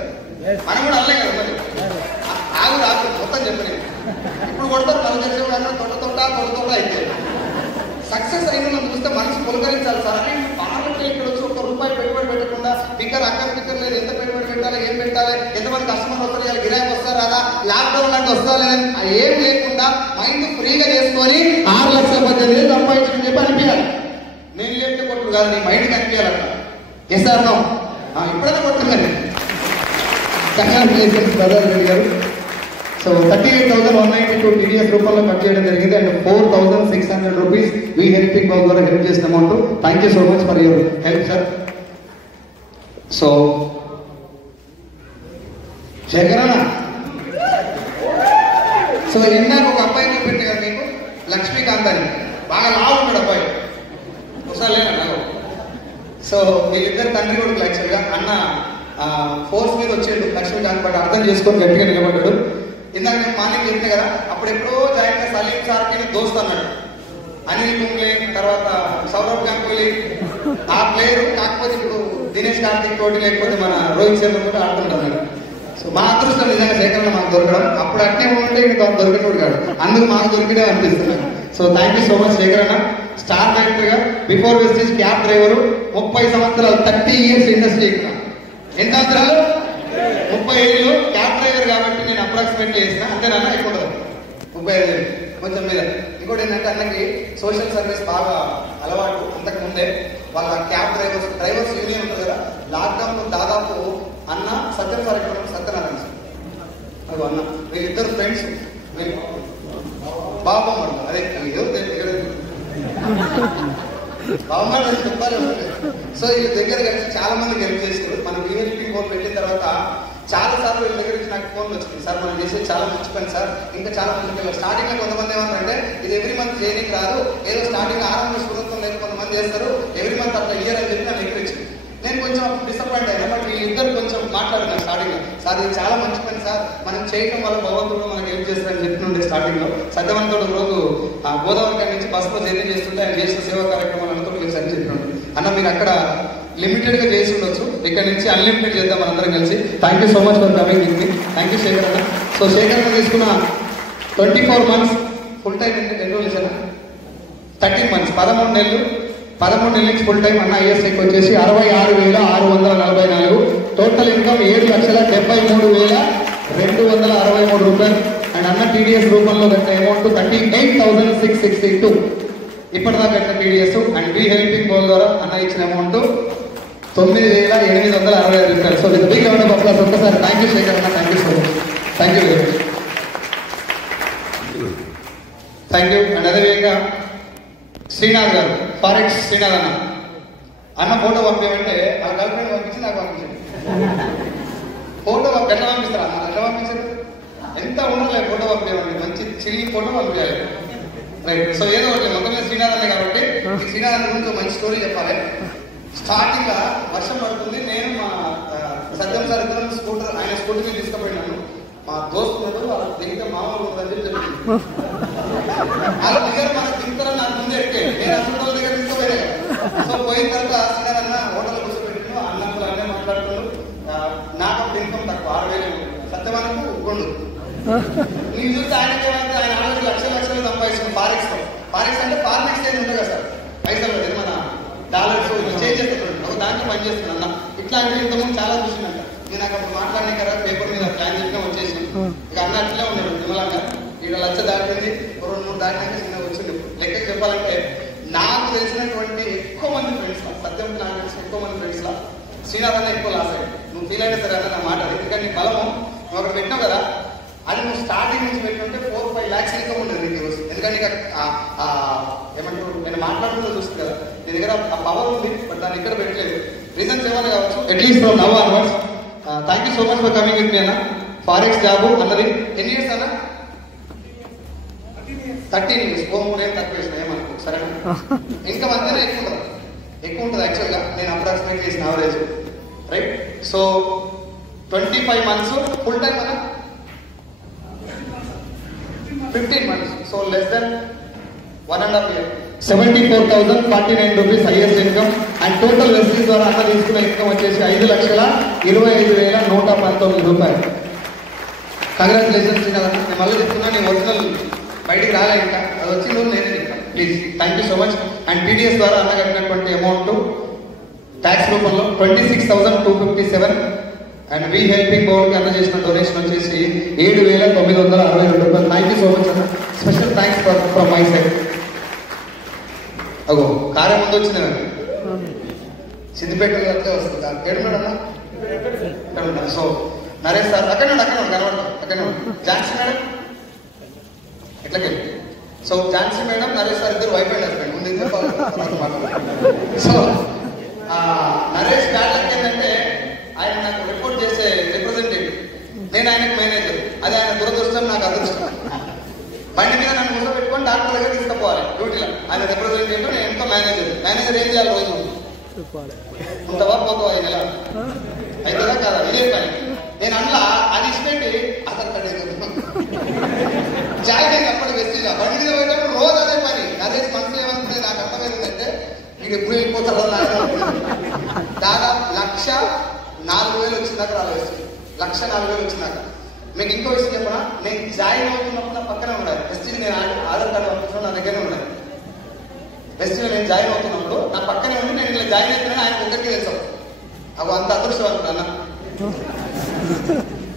మనం కూడా అల్లే కదా. మరి ఆగు మొత్తం చెప్పలేదు. ఇప్పుడు కొడతారు మనం చేసే తొట్ట అయితే సక్సెస్ అయిన చూస్తే మనసు పులకరించాలి సార్. అని బాగా ఇక్కడ వచ్చి 1 రూపాయి పెట్టుబడి పెట్టకుండా పిక్కర్ అక్కడ పిక్కర్ లేదు, ఎంత పెట్టుబడి పెట్టాలి, ఏం పెట్టాలి, ఎంతమంది కస్టమర్ వస్తారు, గిరాకీ వస్తారు కదా, లాక్డౌన్ లాంటి వస్తా లేదని ఏం లేకుండా మైండ్ ఫ్రీగా చేసుకొని 6,18,000 సంపాదించని చెప్పి అనిపించాలి. నేను లేకపోతే కొట్టు కాదు, నీ మైండ్కి అనిపించాలట. ఎస్ సార్ నో, ఇప్పుడైనా కొట్టున్నాను. కంగ్రాచులేషన్స్ ప్రసాద్ రెడ్డి గారు. సో 38,192 టీడీఎస్ రూపంలో కట్ చేయడం జరిగింది. And 4,600 rupees we helping bowl ద్వారా హెల్ప్ చేసిన amount. Thank you so much for your help sir. So శేఖరణ, సో ఇందాక ఒక అబ్బాయి చూపెట్టే కదా మీకు, లక్ష్మీకాంత్ అని, బాగా లావు ఉంటాడు అబ్బాయి, ఒకసారి లేనా? సో వీళ్ళిద్దరు తండ్రి కొడుకు. యాక్చువల్గా అన్న ఫోర్స్ మీద వచ్చాడు లక్ష్మీకాంత్, బట్ అర్థం చేసుకొని గట్టిగా నిలబడ్డాడు. ఇందాక నేను మార్నింగ్ చెప్తే కదా, అప్పుడు ఎప్పుడో జాయిన్ సలీం సార్కి దోస్త్ అన్నాడు, అనిల్ కుంబ్లే, తర్వాత సౌరవ్ గంగూలీ, ఆ ప్లేయర్. కాకపోతే ఇప్పుడు దినేష్ కార్తిక్ తోటి లేకపోతే మన రోహిత్ శర్మ కూడా ఆడుతుంటున్నాడు. సో మా అదృష్టం నిజంగా సేకరణ మాకు దొరకడం. అప్పుడు అట్నే ఉంటే ఇంకా దొరికినోడు కాదు, అందుకు మాకు దొరికినే అనిపిస్తున్నాడు. So thank you so much సేకరణ. స్టార్ డైరెక్టర్ గా బిఫోర్ వెస్టీజ్ క్యాబ్ డ్రైవరు, 30 సంవత్సరాలు, 30 years ఇండస్ట్రీ. ఇక్కడ ఎన్ని సంవత్సరాలు? 30 ఏళ్ళు క్యాబ్ డ్రైవర్ కాబట్టి నేను అప్రాక్సిమేట్ చేసిన, అంతేనా? ఎక్కువ 35 ఏళ్ళు కొంచెం మీద. ఇంకోటి ఏంటంటే అన్నకి సోషల్ సర్వీస్ బాగా అలవాటు. అంతకు ముందే వాళ్ళ క్యాబ్ డ్రైవర్స్ యూనియన్ ఉంటుంది కదా, లాక్డౌన్ దాదాపు అన్న సత్యం సార్ ఎక్కడ సత్యనారాయణ సార్, అది అన్న, వీళ్ళిద్దరు ఫ్రెండ్స్, బాబమ్మడు. అదే బాబమ్మడు చెప్పాలి. సో వీళ్ళ దగ్గర కలిసి చాలా మందికి హెల్ప్ చేస్తారు. మనం యూనివర్సిటీ ఫోన్ పెట్టిన తర్వాత చాలా సార్లు వీళ్ళ దగ్గర నుంచి నాకు ఫోన్లు వచ్చింది, సార్ మనం చేసేది చాలా మంచి పని సార్, ఇంకా చాలా మందికి. స్టార్టింగ్ లో కొంతమంది ఏమంటారంటే ఇది ఎవ్రీ మంత్ చేయడానికి రాదు, ఏదో స్టార్టింగ్ ఆరంభ శుభత్వం లేదు, కొంతమంది చేస్తారు ఎవ్రీ మంత్ అట్లా ఇయర్ అని చెప్పి నాకు లెక్క ఇచ్చింది. నేను కొంచెం డిసప్పాయింట్ అయినా, బట్ వీళ్ళిద్దరు కొంచెం మాట్లాడుతున్నాను స్టార్టింగ్ లో, సార్ ఇది చాలా మంచి పని సార్, మనం చేయడం వల్ల భగవంతుడు మనకి హెల్ప్ చేస్తారని చెప్పినుండే స్టార్టింగ్ లో. సత్యవంతుడు రోజు గోదావరి నుంచి బస్సులో జర్నీ చేస్తుంటే ఆయన చేసిన సేవా కార్యక్రమాలు అంతా కలిసి అని చెప్పినాడు. అన్న మీరు అక్కడ లిమిటెడ్ గా చేసి ఉండొచ్చు, ఇక్కడ నుంచి అన్లిమిటెడ్ చేద్దాం మనందరం కలిసి. Thank you so much for coming with me. Thank you Shekhar అన్న. సో శేఖర్ అన్న తీసుకున్న 24 months ఫుల్ టైం ఎన్ని రోజులు సార్? 13 months, 13 నెలలు. 13 నెలల నుంచి ఫుల్ టైం. అన్న ఐఎస్ఐకి వచ్చేసి 66,644. టోటల్ ఇన్కమ్ 7,73,263 రూపాయలు. అండ్ అన్న టీడీఎస్ రూపంలో కట్టిన అమౌంట్ 38,662 ఇప్పటిదాకా కట్టిన TDS. And we helping bowl ద్వారా అన్న ఇచ్చిన అమౌంట్ 9,865 రూపాయలు. సో ఇది బిగ్ రౌండ్ ఆఫ్ అప్లాస్. ఒక్కసారి థ్యాంక్ యూ శేఖర్ అన్న, thank you so much, thank you very much, thank you. And అదేవిధంగా శ్రీనాథ్ గారు, ఫారెక్స్ శ్రీనాథ్ అన్న ఫోటో పంపేమంటే ఆ గర్ల్ ఫ్రెండ్ పంపించి నాకు పంపించండి. ఫోటో ఎట్లా పంపిస్తారా? ఎట్లా పంపించారు? ఎంత ఉండాలి ఫోటో పంపించాలి, మంచి చిల్లి ఫోటో పంపించాలి. రైట్. సో ఏదో ఒకటి మొత్తం మీద శ్రీనాథ్ కాబట్టి ఈ శ్రీనాథ్ గురించి మంచి స్టోరీ చెప్పాలి. స్టార్టింగ్ గా వర్షం పడుతుంది, నేను మా సత్యం సార్ ఇద్దరు స్కూటర్, ఆయన స్కూటర్ మీద తీసుకుపోయినాను. మా దోస్తులు వాళ్ళ దిగితే మామూలు ఉందని చెప్పి చెప్పింది. వాళ్ళ దగ్గర మనకు దిగుతారని నాకు ముందే ఎక్కే, నేను అసలు దగ్గర తీసుకుపోయే. సో పోయిన తర్వాత శ్రీనాథ్ అన్న హోటల్ కూర్చోబెట్టిన అన్నప్పుడు అన్నీ మాట్లాడుతున్నాడు. నాకు అప్పుడు ఇన్కమ్ తక్కువ 6,000 సత్యవానికి 2. నేను చూస్తే ఆయనకి ఏమైతే ఆయన 6 లక్షలు సంపాదించిన ఫారెక్స్ అంటే ఫారెన్ ఎక్స్చేంజ్ ఉంటుంది కదా సార్, పైసలు మన డాలర్స్ చేంజ్ చేస్తున్నాడు. ఒక దాంట్లో పనిచేస్తున్నాను అన్న. ఇట్లాంటివి ఇంతకుముందు చాలా చూసినట్ట. నేను అక్కడ మాట్లాడిన కదా పేపర్ మీద ప్లాన్ చేసినా వచ్చేసి ఇక అన్న అట్లే ఉన్నాడు నిమ్మలంగా. 7 లక్షలు దాటింది, 2-3 దాటినాక చిన్న వచ్చింది. లెక్క చెప్పాలంటే నాకు తెలిసినటువంటి ఎక్కువ మంది ఫ్రెండ్స్ సత్యం, నాకు తెలిసిన ఎక్కువ మంది ఫ్రెండ్స్ లా శ్రీనాథ్ అన్న ఎక్కువ లాస్ అయ్యాడు. నువ్వు ఫీల్ అయినా సరే అన్న నా మాట, ఎందుకంటే నీ బలము నువ్వు అక్కడ పెట్టినావు కదా, అది నువ్వు స్టార్టింగ్ నుంచి పెట్టినంటే 4-5 lakhs ఇన్కమ్ ఉండదు నీకు ఈరోజు. ఎందుకంటే ఇక ఏమంటారు, నేను మాట్లాడుతుందో చూస్తుంది కదా, నీ దగ్గర ఆ పవర్ ఉంది, బట్ దాన్ని ఇక్కడ పెట్టలేదు. రీజన్స్ ఏమైనా కావచ్చు. At least from now onwards thank you so much for coming with మీ అన్న. ఫారెక్స్ జాబ్ అన్నది ఎన్ని ఇయర్స్ అన్న? 13 years. ఓ 3 ఏం తక్కువ వేసిన ఏమనుకో, సరేనా? ఇన్కమ్ అంతేనే ఎక్కువ ఉంటుంది యాక్చువల్గా. నేను అప్రాక్సిమేట్ చేసిన average. Right. So 25 months full time అన్న 15 months. So less than 1.5 year. 74,049 rupees highest income. And total Vestige ద్వారా అన్న తీసుకున్న ఇన్కమ్ వచ్చేసి 5,25,119 రూపాయలు. కంగ్రాచులేషన్స్. నేను మళ్ళీ చెప్తున్నా, నీ ఒరిజినల్ బయటికి రాలే, ఇంకా అది వచ్చి నువ్వు నేనే చెప్తాను. Please thank you so much. And TDS ద్వారా అన్న కట్టినటువంటి అమౌంట్ ట్యాక్స్ రూపంలో 26,257. అండ్ వీ హెల్పింగ్ బోర్డ్కి అన్న చేసిన డొనేషన్ వచ్చేసి 7,962 రూపాయలు. థ్యాంక్ యూ సో మచ్ అన్న. Special thanks from my side. అగో కార్య ముందు వచ్చింది, సిద్దిపేటలో అట్లే వస్తుంది. ఏడు మేడం అక్కడ ఉంటాను. సో నరేష్ సార్ అక్కడ కనబడతాం, అక్కడే ఉంటాం. ఝాన్సీ మేడం ఎట్లకెళ్ళి. So Jhansi madam, Naresh sir ఇద్దరు వైఫ్ అండ్ హస్బెండ్. ముందు సో నరేష్ బ్యాడ్లక్ ఏంటంటే ఆయన నాకు రిపోర్ట్ చేసే రిప్రజెంటేటివ్, నేను ఆయనకు మేనేజర్. అది ఆయన దురదృష్టం, నాకు అదృష్టం. బండి మీద నన్ను ముస పెట్టుకొని డాక్టర్ దగ్గర తీసుకుపోవాలి డ్యూటీలో. ఆయన రిప్రజెంటేటివ్, నేను ఎంతో మేనేజర్. మేనేజర్ ఏం చేయాలి రోజు? ఉంటావా పోతావా? ఈ నెల అవుతుందా కాదా? ఇదే పని. నేను అందులో అది ఇచ్చిపెట్టి అసలు జాగ్రత్త అప్పటి వెస్టీగా బండి మీద పోయినప్పుడు రోజు అదే పని. అదే మనసులో ఏమవుతుంది నాకు అర్థమైందంటే, మీకు ఎప్పుడు వెళ్ళిపోతారో దాదాపు 1,04,000 వచ్చిందాక రాలేదు. 1,04,000 వచ్చిందాక. మీకు ఇంకో విషయం చెప్పనా, నేను జాయిన్ అవుతున్నప్పుడు నా పక్కనే ఉండాలి వెస్టీజ్. నేను ఆధార్ కార్డు పంపించడం నా దగ్గరనే ఉండాలి. వెస్టీజ్ నేను జాయిన్ అవుతున్నప్పుడు నా పక్కనే ఉండి నేను ఇలా జాయిన్ అవుతున్నాను, ఆయన ఒక్కరికి తెలుసు. అవి అంత అదృష్టవంతుడు అన్న.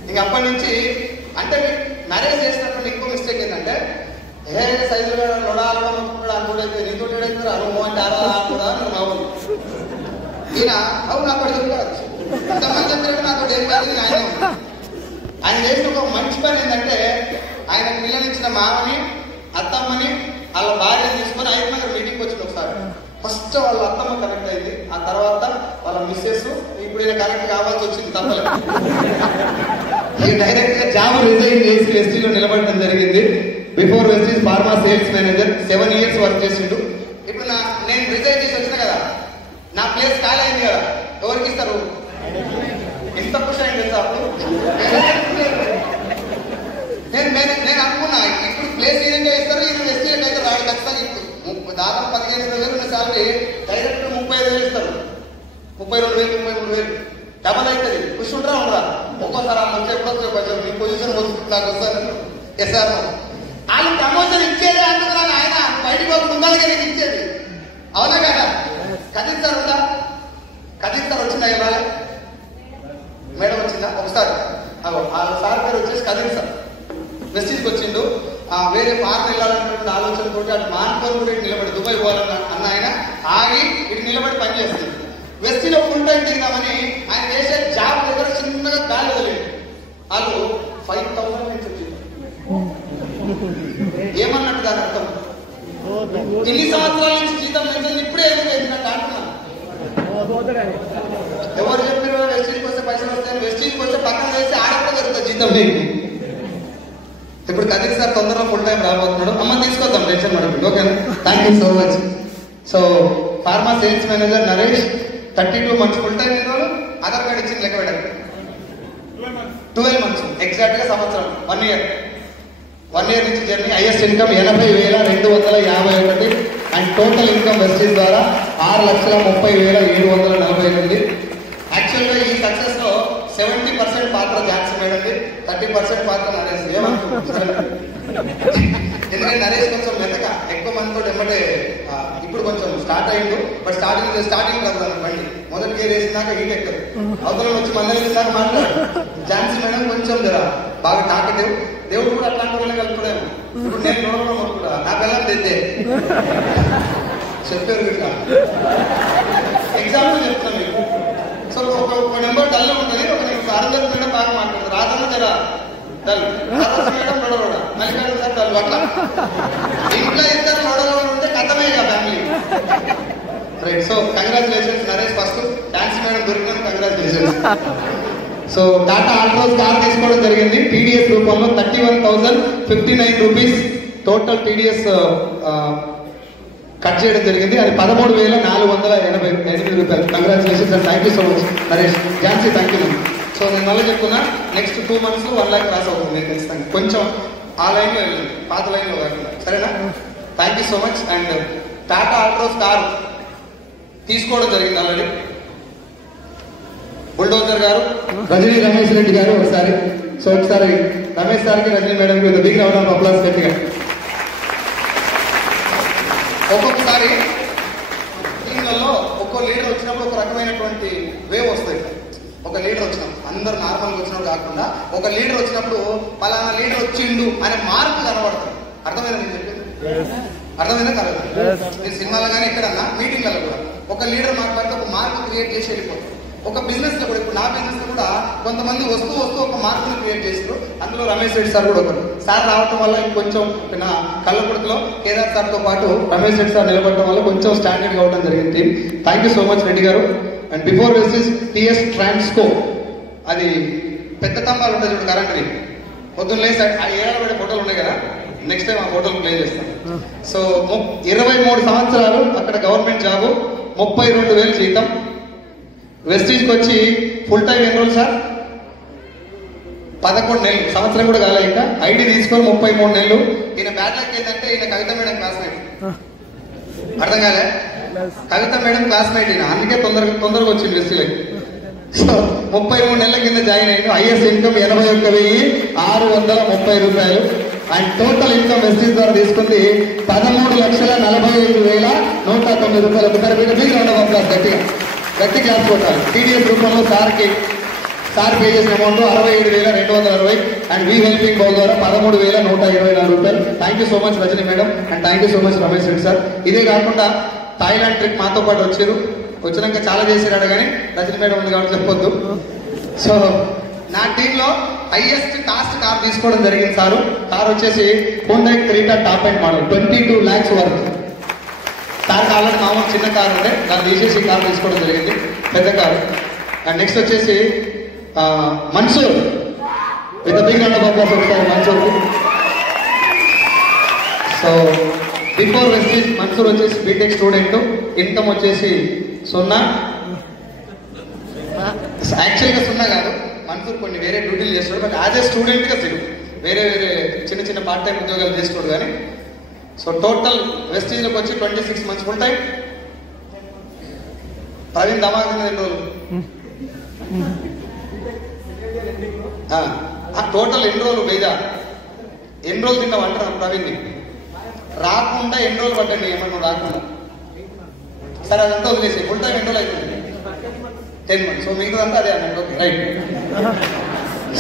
ఇంక అప్పటి నుంచి అంటే మ్యారేజ్ చేసినప్పుడు ఇంకో మిస్టేక్ ఏంటంటే, ఏ సైజులో లొడాలడం అనుకుంటే నీతో అనుభవం అంటే కూడా నేను మామూలు. ఈయన అవును నాకు చెప్తారు, ఇంతమంది చెప్తాడు నాతో ఏం కాదు. ఆయన చేసిన ఒక మంచి పని ఏంటంటే, ఆయన పిల్లనిచ్చిన మామని, అత్తమ్మని, వాళ్ళ భార్యని తీసుకొని ఐదునగర్ మీటింగ్కి వచ్చింది ఒకసారి. ఫస్ట్ వాళ్ళ అత్తమ్మ కనెక్ట్ అయింది, ఆ తర్వాత వాళ్ళ మిస్సెస్. ఇప్పుడు ఈయన కనెక్ట్ కావాల్సి వచ్చింది, తప్పలేదు. డైరెక్ట్ గా జాబ్ రిజైన్ చేసి వెస్టీలో నిలబడడం జరిగింది. Before Vestige pharma sales manager 7 years work చేసిండు. ఇప్పుడు నేను రిజైన్ చేసి వచ్చిన కదా, నా ప్లేస్ ఖాళీ అయింది కదా, ఎవరికి ఇస్తారు? ఎంత ఖుషి అయింది తెలుసా అప్పుడు. నేను అనుకున్నా ఇప్పుడు ప్లేస్ ఈయనకే ఇస్తారు, ఈయన వెస్టీలకు అయితే రాడు ఖచ్చితంగా. దాదాపు 15,000 ఉన్న శాలరీ డైరెక్ట్ 35,000 ఇస్తారు. 32,000 33,000 డబల్ అవుతుంది. ఖుషి ఉంటారా ఉండరా? ఒక్కోసారి వాళ్ళు వచ్చేప్పుడు మీ పొజిషన్ నాకు వస్తారు. ఎస్ఆర్ వాళ్ళు ప్రమోషన్ ఇచ్చేదే అంటున్నాను. ఆయన బయటకు పోకుండా ఉండాలి కదా ఇచ్చేది, అవునా కదా? కదీర్ సార్ ఉందా? కదీర్ సార్ వచ్చిందా ఇవాళ? మేడం వచ్చిందా? ఒకసారి వాళ్ళ సార్ పేరు వచ్చేసి కదీర్ సార్. వెస్టీజ్కి వచ్చిండు. వేరే ఫారెన్ వెళ్ళాలన్నటువంటి ఆలోచనతో అటు మాన్కోర్ కూడా ఇటు నిలబడి దుబాయ్ పోవాలన్న అన్న ఆయన ఆగి ఇటు నిలబడి పనిచేస్తుంది. వెస్టీలో ఫుల్ టైం దిగామని ఆయన చేసే జాబ్ దగ్గర చిన్నగా గాలి వదిలేదు. వాళ్ళు 5,000 నుంచి వచ్చింది. ఏమన్నట్టు దాని అర్థం? ఇన్ని సంవత్సరాల నుంచి జీతం పెంచింది, ఇప్పుడే ఎందుకు పెంచినట్టు అంటున్నాను. ఎవరు చెప్పారు వెస్టీజ్కి వస్తే పైసలు వస్తాయని? వెస్టీజ్కి వస్తే పక్కన అయిపోయింది. ఓకేనా? Thank you so much. So pharma sales manager Naresh 32 months full time ఎన్ని రోజులు ఆధార్ కార్డ్ ఇచ్చింది లెక్క పెట్టండి. 12 months ఎగ్జాక్ట్ గా సంవత్సరం 1 year. 1 year నుంచి journey. Highest income 80,251 and total income Vestige ద్వారా 6,30,748. యాక్చువల్గా ఈ సక్సెస్ లో 70% పాత్ర ఝాన్సీ మేడం, 30% పాత్ర నరేష్. ఎందుకంటే నరేష్ కొంచెం మెత్తగా ఎక్కువ మందితో ఎమ్మటే ఇప్పుడు కొంచెం స్టార్ట్ అయ్యిండు. బట్ స్టార్టింగ్ కదా బండి మొదటి గేర్ వేసినాక హీట్ ఎక్కుతుంది. అవతల వచ్చి మళ్ళీ వేసినాక మాట్లాడు. ఝాన్సీ మేడం కొంచెం బాగా టాకటివ్. దేవుడు కూడా అట్లాంటి వాళ్ళని కలుపుకోలేము. ఇప్పుడు నేను నోడడం కూడా నా పిల్లలు తెద్దే చెప్పారు ఇట్లా ఎగ్జాంపుల్ చెప్తున్నాను మీకు. సో ఒక నెంబర్ డల్ ఉంటుంది, ఒక అరందరూ మేడం బాగా మాట్లాడుతుంది. రాజన్న జర డల్, మేడం నోడరోడ, మల్లికార్జున సార్ డల్. అట్లా ఇంట్లో ఇద్దరు నోడరోడ ఉంటే కథమే కదా family. Right. So congratulations Naresh. First Jhansi madam దొరికిన congratulations. So Tata Altroz car తీసుకోవడం జరిగింది టీడీఎస్ రూపంలో. 31,059 రూపీస్ టోటల్ టీడీఎస్ కట్ చేయడం జరిగింది. అది 13,488 రూపాయలు. Congratulations and thank you so much Naresh. Jhansi thank you. So నేను మళ్ళీ చెప్తున్నా, నెక్స్ట్ 2 months 1 lakh క్రాస్ అవుతుంది నేను ఖచ్చితంగా. కొంచెం ఆ లైన్లో వెళ్ళండి, పాత లైన్లో కాకుండా. సరేనా? Thank you so much. And Tata Altroz car తీసుకోవడం జరిగింది ఆల్రెడీ. బుల్డోజర్ గారు రజనీ రమేష్ రెడ్డి గారు ఒకసారి. సో ఒకసారి రమేష్ సార్కి రజనీ మేడంకి with big round of applause గట్టిగా. ఒక్కొక్కసారి టీంలలో ఒక్కో లీడర్ వచ్చినప్పుడు ఒక రకమైనటువంటి వేవ్ వస్తుంది. ఒక లీడర్ వచ్చినప్పుడు అందరు నార్మల్గా వచ్చినప్పుడు కాకుండా ఒక లీడర్ వచ్చినప్పుడు పలానా లీడర్ వచ్చిండు అనే మార్పు కనబడతారు. అర్థమైందా నేను చెప్పేది? అర్థమైందా కాదు? నేను సినిమాలో కానీ ఎక్కడన్నా మీటింగ్లలో కూడా ఒక లీడర్ మాట్లాడితే ఒక మార్పు క్రియేట్ చేసి వెళ్ళిపోతారు. ఒక బిజినెస్ లో కూడా, ఇప్పుడు నా బిజినెస్ లో కూడా కొంతమంది వస్తూ ఒక మార్పుని క్రియేట్ చేశారు. అందులో రమేష్ రెడ్డి సార్ కూడా ఒకరు. సార్ రావటం వల్ల కొంచెం నా కళ్ళకుడుకులో కేదార్ సార్తో పాటు రమేష్ రెడ్డి సార్ నిలబడటం వల్ల కొంచెం స్టాండర్డ్ కావడం జరిగింది. Thank you so much Reddy గారు. అండ్ బిఫోర్ వెస్టిస్ టిఎస్ ట్రాన్స్కో, అది పెద్ద తంబాలు ఉంటాయి చూడు కరెంట్ని, పొద్దున్న లేసి ఆ ఏడాది ఫోటోలు ఉన్నాయి కదా, నెక్స్ట్ టైం ఆ ఫోటోలు ప్లే చేస్తాం. సో 23 సంవత్సరాలు అక్కడ గవర్నమెంట్ జాబు, 32,000 జీతం. వెస్టీజ్కి వచ్చి ఫుల్ టైం ఎన్ని రోజులు సార్? 11 నెలలు. సంవత్సరం కూడా కాలే ఇంకా. ఐడి తీసుకొని 33 నెలలు. ఈయన బ్యాడ్ లక్ ఏంటంటే ఈయన కవిత మేడం క్లాస్మేట్. అర్థం కాలే? కవిత మేడం క్లాస్మేట్ ఈయన, అందుకే తొందరగా వచ్చింది వెస్టీలకి. సో 33 నెలల కింద జాయిన్ అయ్యింది. హైయెస్ట్ ఇన్కమ్ 81,630 రూపాయలు. అండ్ టోటల్ ఇన్కమ్ వెస్టీజ్ ద్వారా తీసుకుంది 13,45,109 రూపాయలు. ఒకసారి బిగ్ రౌండ్ ఆఫ్ అప్లాస్ గట్టి క్లాస్ కొట్టాలి. టీడీఎస్ రూపంలో సార్ పే చేసిన amount 67,260. And we helping bowl ద్వారా 13,124 రూపాయలు. Thank you so much Rajini madam and thank you so much Ramesh Reddy sir. ఇదే కాకుండా థాయిలాండ్ ట్రిప్ మాతో పాటు వచ్చారు. వచ్చినాక చాలా చేసినాడు కానీ రజనీ మేడం ఉంది కాబట్టి చెప్పొద్దు. సో నా టీంలో హైయెస్ట్ కాస్ట్ కార్ తీసుకోవడం జరిగింది సారు. కార్ వచ్చేసి Honda Creta top end model 22 lakhs వరకు. కార్ ఆల్రెడీ మామూలు చిన్న కార్ ఉంటే దాన్ని తీసేసి కార్ తీసుకోవడం జరిగింది, పెద్ద కారు. అండ్ నెక్స్ట్ వచ్చేసి Mansoor with big round of applause ఒకసారి మన్సూర్. సో బిఫోర్ వెస్టీజ్ మన్సూర్ వచ్చేసి బీటెక్ స్టూడెంట్. ఇన్కమ్ వచ్చేసి 0. యాక్చువల్గా 0 కాదు, మన్సూర్ కొన్ని వేరే డ్యూటీలు చేస్తాడు. బట్ యాజ్ ఏ స్టూడెంట్గా వేరే చిన్న పార్ట్ టైం ఉద్యోగాలు చేస్తాడు కానీ. సో టోటల్ వెస్టీజ్లోకి వచ్చి 26 months ఫుల్ టైం. ప్రవీణ్ దమాగా 2 రోజులు. టోటల్ ఎన్ని రోజులు బేజా ఎన్ని రోజులు తిన్నావు అంటారు ప్రవీణ్ని. రాకుండా ఎన్ని రోజులు పట్టండి ఏమన్నా రాకుండా. సరే అదంతా వదిలేసి ఫుల్ టైం ఎన్ని రోజులు అవుతుంది? 10 months. సో మిగతాదంతా అదే అన్నట్టు. Okay right.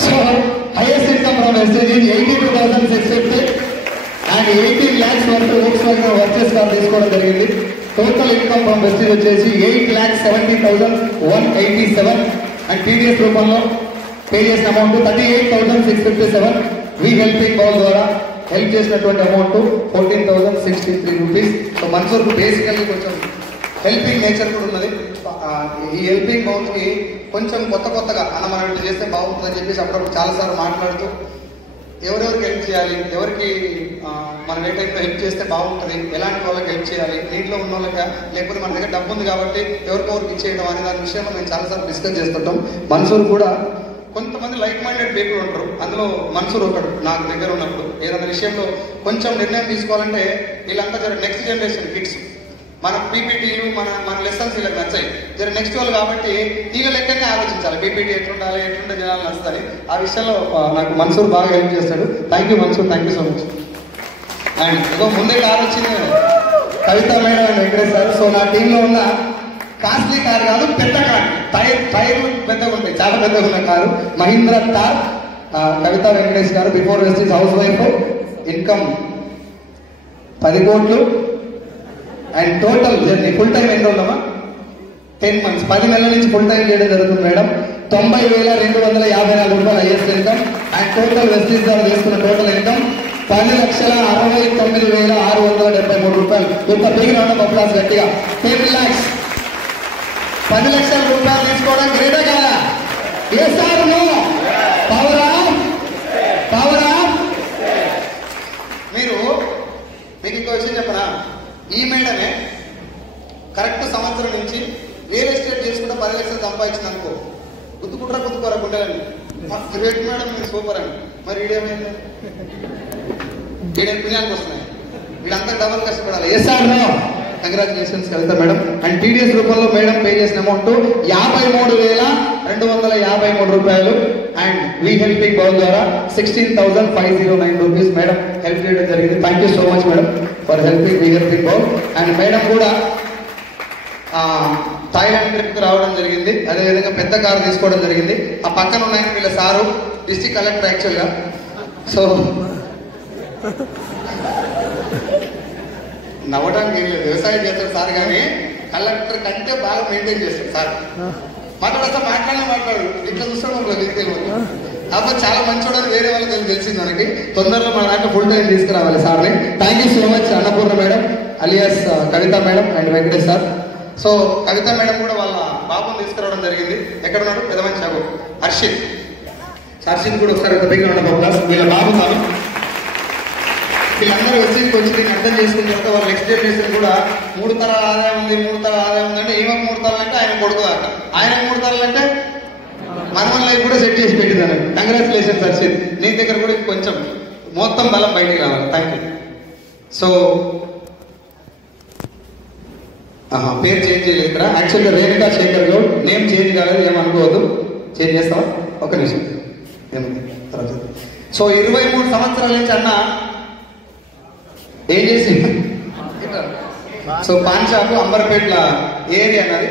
So highest income from Vestige 82,650 and 18 lakhs వరకు Volkswagen వర్చెస్ కార్ తీసుకోవడం జరిగింది. టోటల్ ఇన్కమ్ ఫ్రమ్ వెస్టేజ్ వచ్చేసి 8,70,187. అండ్ టీడీఎస్ రూపంలో పే చేసిన అమౌంట్ 38,657. వీ హెల్పింగ్ బౌల్ ద్వారా హెల్ప్ చేసినటువంటి అమౌంట్ 14,063 రూపీస్. సో మన్సూర్కు బేసికల్లీ కొంచెం హెల్పింగ్ నేచర్ కూడా ఉన్నది. ఈ హెల్పింగ్ బౌల్కి కొంచెం కొత్తగా మనం ఇట్లా చేస్తే బాగుంటుందని చెప్పేసి అప్పుడప్పుడు చాలాసార్లు మాట్లాడుతూ ఎవరెవరికి హెల్ప్ చేయాలి, ఎవరికి మనం ఏ టైంలో హెల్ప్ చేస్తే బాగుంటుంది, ఎలాంటి వాళ్ళకి హెల్ప్ చేయాలి, నీటిలో ఉన్న వాళ్ళకి, లేకపోతే మన దగ్గర డబ్బు ఉంది కాబట్టి ఎవరికొవరికి ఇచ్చేయడం అనే దాని విషయంలో మేము చాలాసార్లు డిస్కస్ చేస్తుంటాం. మన్సూర్ కూడా కొంతమంది లైక్ మైండెడ్ పీపుల్ ఉంటారు, అందులో మన్సూర్ ఒకడు. నాకు దగ్గర ఉన్నప్పుడు ఏదైనా విషయంలో కొంచెం నిర్ణయం తీసుకోవాలంటే వీళ్ళంతా నెక్స్ట్ జనరేషన్ కిడ్స్, మన పీపీటీలు మన లెసన్స్ వీళ్ళకి నచ్చాయి, నెక్స్ట్ వాళ్ళు కాబట్టి వీళ్ళ లెక్కనే ఆలోచించాలి, పీపీటీ ఎట్లుండాలి, ఎట్లుంటే జనాలు నచ్చుతాయి. ఆ విషయంలో నాకు మన్సూర్ బాగా హెల్ప్ చేస్తాడు. Thank you Mansoor, thank you so much. And ఇదో ముందే కార్ వచ్చింది Kavitha madam and Venkatesh sir. So నా టీంలో ఉన్న కాస్ట్లీ కార్ కాదు, పెద్ద కార్, టైర్ పెద్దగా ఉంటాయి, చాలా పెద్దగా ఉన్న కారు మహీంద్రా థార్. కవిత వెంకటేష్ గారు before Vestige house wife, income 10 కోట్లు. And total journey full time ఎన్ని రోజులమ్మా? 10 months, 10 నెలల నుంచి ఫుల్ టైం చేయడం జరుగుతుంది మేడం. 90,254 రూపాయలు highest income. And total Vestige ద్వారా చేసుకున్న టోటల్ ఇన్కమ్ 10,69,673 రూపాయలు. ఇంత బిగ్ రౌండ్ ఆఫ్ అప్లాస్ గట్టిగా. 10 lakhs, 10 లక్షల రూపాయలు తీసుకోవడం గ్రేటే కాదా? ఏ సార్ నో? పవర్ ఆఫ్ మీకు ఇంకో విషయం చెప్పనా? ఈ మేడమే కరెక్ట్ సంవత్సరం నుంచి రియల్ ఎస్టేట్ చేసుకుంటే 10 లక్షలు సంపాదించింది అనుకో, గుర్తుకోరా గుండెలని గ్రేట్ మేడం, మీరు సూపర్ అని. మరి వీడేమైంది? వీడే పుణ్యానికి వస్తున్నాయి, వీడంతా డబల్ కష్టపడాలి. ఎస్ఆర్ congratulations Kavitha madam. And TDS రూపంలో మేడం పే చేసిన అమౌంట్ 53,253 రూపాయలు. అండ్ వీ హెల్పింగ్ బౌల్ ద్వారా 16,509 రూపీస్ మేడం హెల్ప్ చేయడం జరిగింది. Thank you so much madam for helping we helping bowl. And madam కూడా థాయిలాండ్ ట్రిప్ రావడం జరిగింది, అదేవిధంగా పెద్ద కారు తీసుకోవడం జరిగింది. ఆ పక్కన ఉన్నాయి వీళ్ళ సారు డిస్ట్రిక్ట్ కలెక్టర్ యాక్చువల్గా. సో నవ్వడానికి ఏం లేదు, వ్యవసాయం చేస్తాడు సార్, కానీ కలెక్టర్ కంటే బాగా మెయింటైన్ చేస్తాడు సార్. మాట్లాడు ఇట్లా చూస్తాడు తెలియదు. కాబట్టి చాలా మంచోడని వేరే వాళ్ళకి తెలిసింది మనకి. తొందరలో మన దాంట్లో ఫుల్ టైం తీసుకురావాలి సార్ని. Thank you so much Annapurna madam alias Kavitha madam and Venkatesh sir. So Kavitha madam కూడా వాళ్ళ బాబుని తీసుకురావడం జరిగింది. ఎక్కడున్నాడు? పెదమంచి చాబు హర్షిత్ కూడా ఒకసారి దగ్గర ఉండడం క్లాస్. వీళ్ళ బాబు కాదు, వీళ్ళందరూ వచ్చి దీన్ని అర్థం చేసుకున్న తర్వాత వాళ్ళ నెక్స్ట్ జనరేషన్ కూడా 3 తరాల ఆదాయం ఉంది అంటే ఈమెకు 3 తరాలు అంటే ఆయన కొడుకు దాకా, ఆయన 3 తరాలు అంటే మనమన్ లైఫ్ కూడా సెట్ చేసి పెట్టిందని. కంగ్రాచులేషన్స్ హర్షిత్, నీ దగ్గర కూడా కొంచెం మొత్తం బలం బయటికి రావాలి. Thank you. సో పేరు చేంజ్ చేయలేదు ఇక్కడ, యాక్చువల్గా రేణుకా శేఖర్ గౌడ్. నేమ్ చేంజ్ కాలేదు, ఏమనుకోవద్దు, చేంజ్ చేస్తావా? ఒక్క నిమిషం ఏముంది తర్వాత. సో 23 సంవత్సరాల నుంచి అన్న ఏం చేసి, సో పాన్ షాప్ అంబర్పేట్ల ఏరియా అన్నది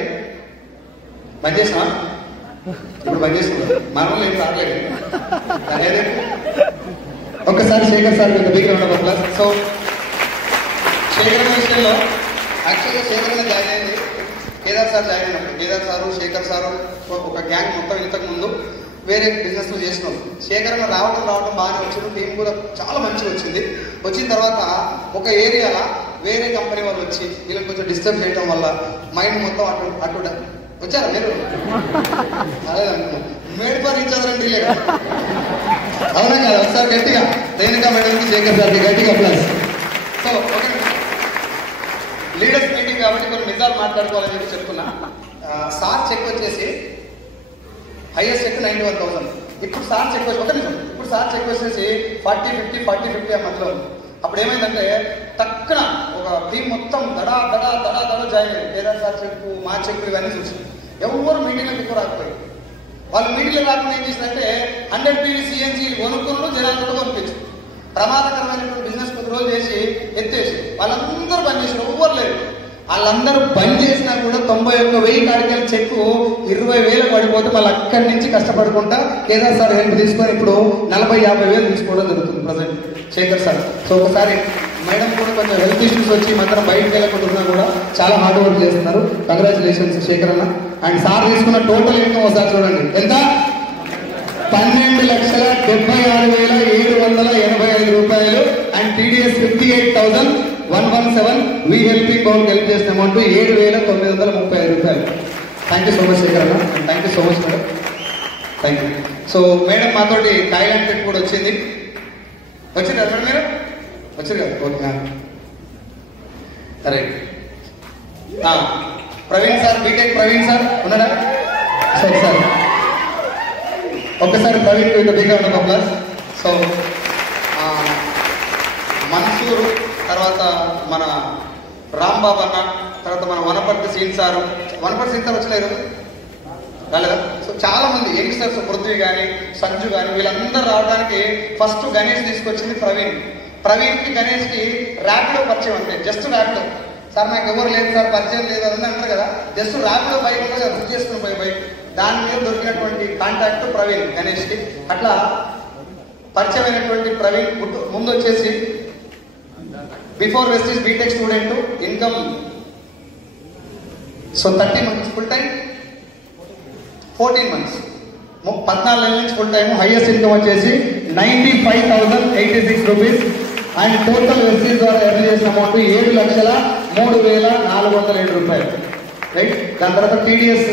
బంద్ చేసినా, ఇప్పుడు బంద్ చేసుకున్నాం, మనం ఏం రాలేదు. ఒక్కసారి శేఖర్ సార్ మీకు big round of applause. So Shekhar విషయంలో యాక్చువల్గా శేఖర్ జాయిన్ అయింది, కేదార్ సార్ జాయిన్ అయినప్పుడు. కేదార్ సారు శేఖర్ సారు ఒక గ్యాంగ్ మొత్తం ఇంతకు ముందు వేరే బిజినెస్లు చేసినాం. శేఖర్ రావడం బాగానే వచ్చింది, టీం కూడా చాలా మంచిగా వచ్చింది. వచ్చిన తర్వాత ఒక ఏరియాలో వేరే కంపెనీ వాళ్ళు వచ్చి వీళ్ళకి కొంచెం డిస్టర్బ్ చేయడం వల్ల మైండ్ మొత్తం అటు వచ్చారా మీరు? అదేదనుకున్నా మేడ్ ఈచ్ అదర్ అంటే అవునా కదా? ఒకసారి గట్టిగా రేణుకా మేడంకి శేఖర్ సార్కి గట్టిగా plus. So okay, leaders meeting కాబట్టి కొన్ని నిజాలు మాట్లాడుకోవాలని చెప్పి చెప్తున్నా. సార్ చెక్ వచ్చేసి హైయెస్ట్ చెక్ 91,000. ఇప్పుడు సార్ చెక్ వచ్చి ఒక నిమిషం, ఇప్పుడు సార్ చెక్ వచ్చేసి 40-50 ఆ మధ్యలో. అప్పుడు ఏమైందంటే టక్కున ఒక టీం మొత్తం దడా జాయిన్ అయ్యింది. కేదార్ సార్ చెక్కు, మా చెక్కు ఇవన్నీ చూసి ఎవరు మీటింగ్లకు ఎక్కువ రాకపోయి, వాళ్ళు మీటింగ్లో రాకుండా ఏం చేసినంటే 100 PV CNG కొనుక్కున్న జనాలు పంపించు. ప్రమాదకరమైనటువంటి బిజినెస్ కొద్ది రోజులు చేసి ఎత్తేసి వాళ్ళందరూ బంద్ చేసిన, ఎవ్వరు లేదు. వాళ్ళందరూ బంద్ చేసినా కూడా 91,000 కాడికెళ్ళి చెక్కు 20,000 పడిపోతే మళ్ళీ అక్కడి నుంచి కష్టపడుకుంటా కేదార్ సార్ హెల్ప్ తీసుకొని ఇప్పుడు 40-50,000 తీసుకోవడం జరుగుతుంది ప్రజెంట్ శేఖర్ సార్. సో ఒకసారి మేడం కూడా కొంచెం హెల్త్ ఇష్యూస్ వచ్చి మాత్రం బయటకు వెళ్ళకుండా కూడా చాలా హార్డ్ వర్క్ చేస్తున్నారు. కంగ్రాచులేషన్స్ శేఖర్ అన్న. అండ్ సార్ తీసుకున్న టోటల్ ఇన్కమ్ ఒకసారి చూడండి ఎంత, 12,76,785 రూపాయలు. And TDS 58,117. We helping bowl help చేసిన అమౌంట్ 7,935 రూపాయలు. Thank you so much Shekhar అన్న, and thank you so much madam. Thank you. So madam మాతోటి థాయిలాండ్ ట్రిప్ కూడా వచ్చింది. వచ్చారు కదా మేడం మీరు వచ్చారు కదా okay right Praveen sir BTech Praveen sir ఉన్నాడా సరే సార్ ఒక్కసారి Praveen with big round of applause so Mansoor తర్వాత మన రాంబాబు అన్న తర్వాత మన వనపర్తి సీన్ సారు వచ్చలేరు రాలేదా సో చాలా మంది యంగ్స్టర్స్ పృథ్వీ కానీ సంజు కానీ వీళ్ళందరూ రావడానికి ఫస్ట్ గణేష్ తీసుకొచ్చింది ప్రవీణ్కి గణేష్కి ర్యాపిడో పరిచయం అంతే జస్ట్ ర్యాపిడో సార్ నాకు ఎవరు లేదు సార్ పరిచయం లేదు అని అంటారు కదా జస్ట్ ర్యాపిడో బైక్ ఉంటుంది కదా బుక్ చేసుకుని పోయి బైక్ దాని మీద దొరికినటువంటి కాంటాక్ట్ ప్రవీణ్ గణేష్కి అట్లా పరిచయం అయినటువంటి ప్రవీణ్ ముందు వచ్చేసి before Vestige BTech student income so 30 months full time 14 months 14 నెలల నుంచి ఫుల్ టైం హైయెస్ట్ ఇన్కమ్ వచ్చేసి 95,086 రూపీస్ అండ్ టోటల్ వెస్టీజ్ ద్వారా ఎర్న్ చేసిన అమౌంట్ 7,03,407 రూపాయలు రైట్ దాని తర్వాత టీడీఎస్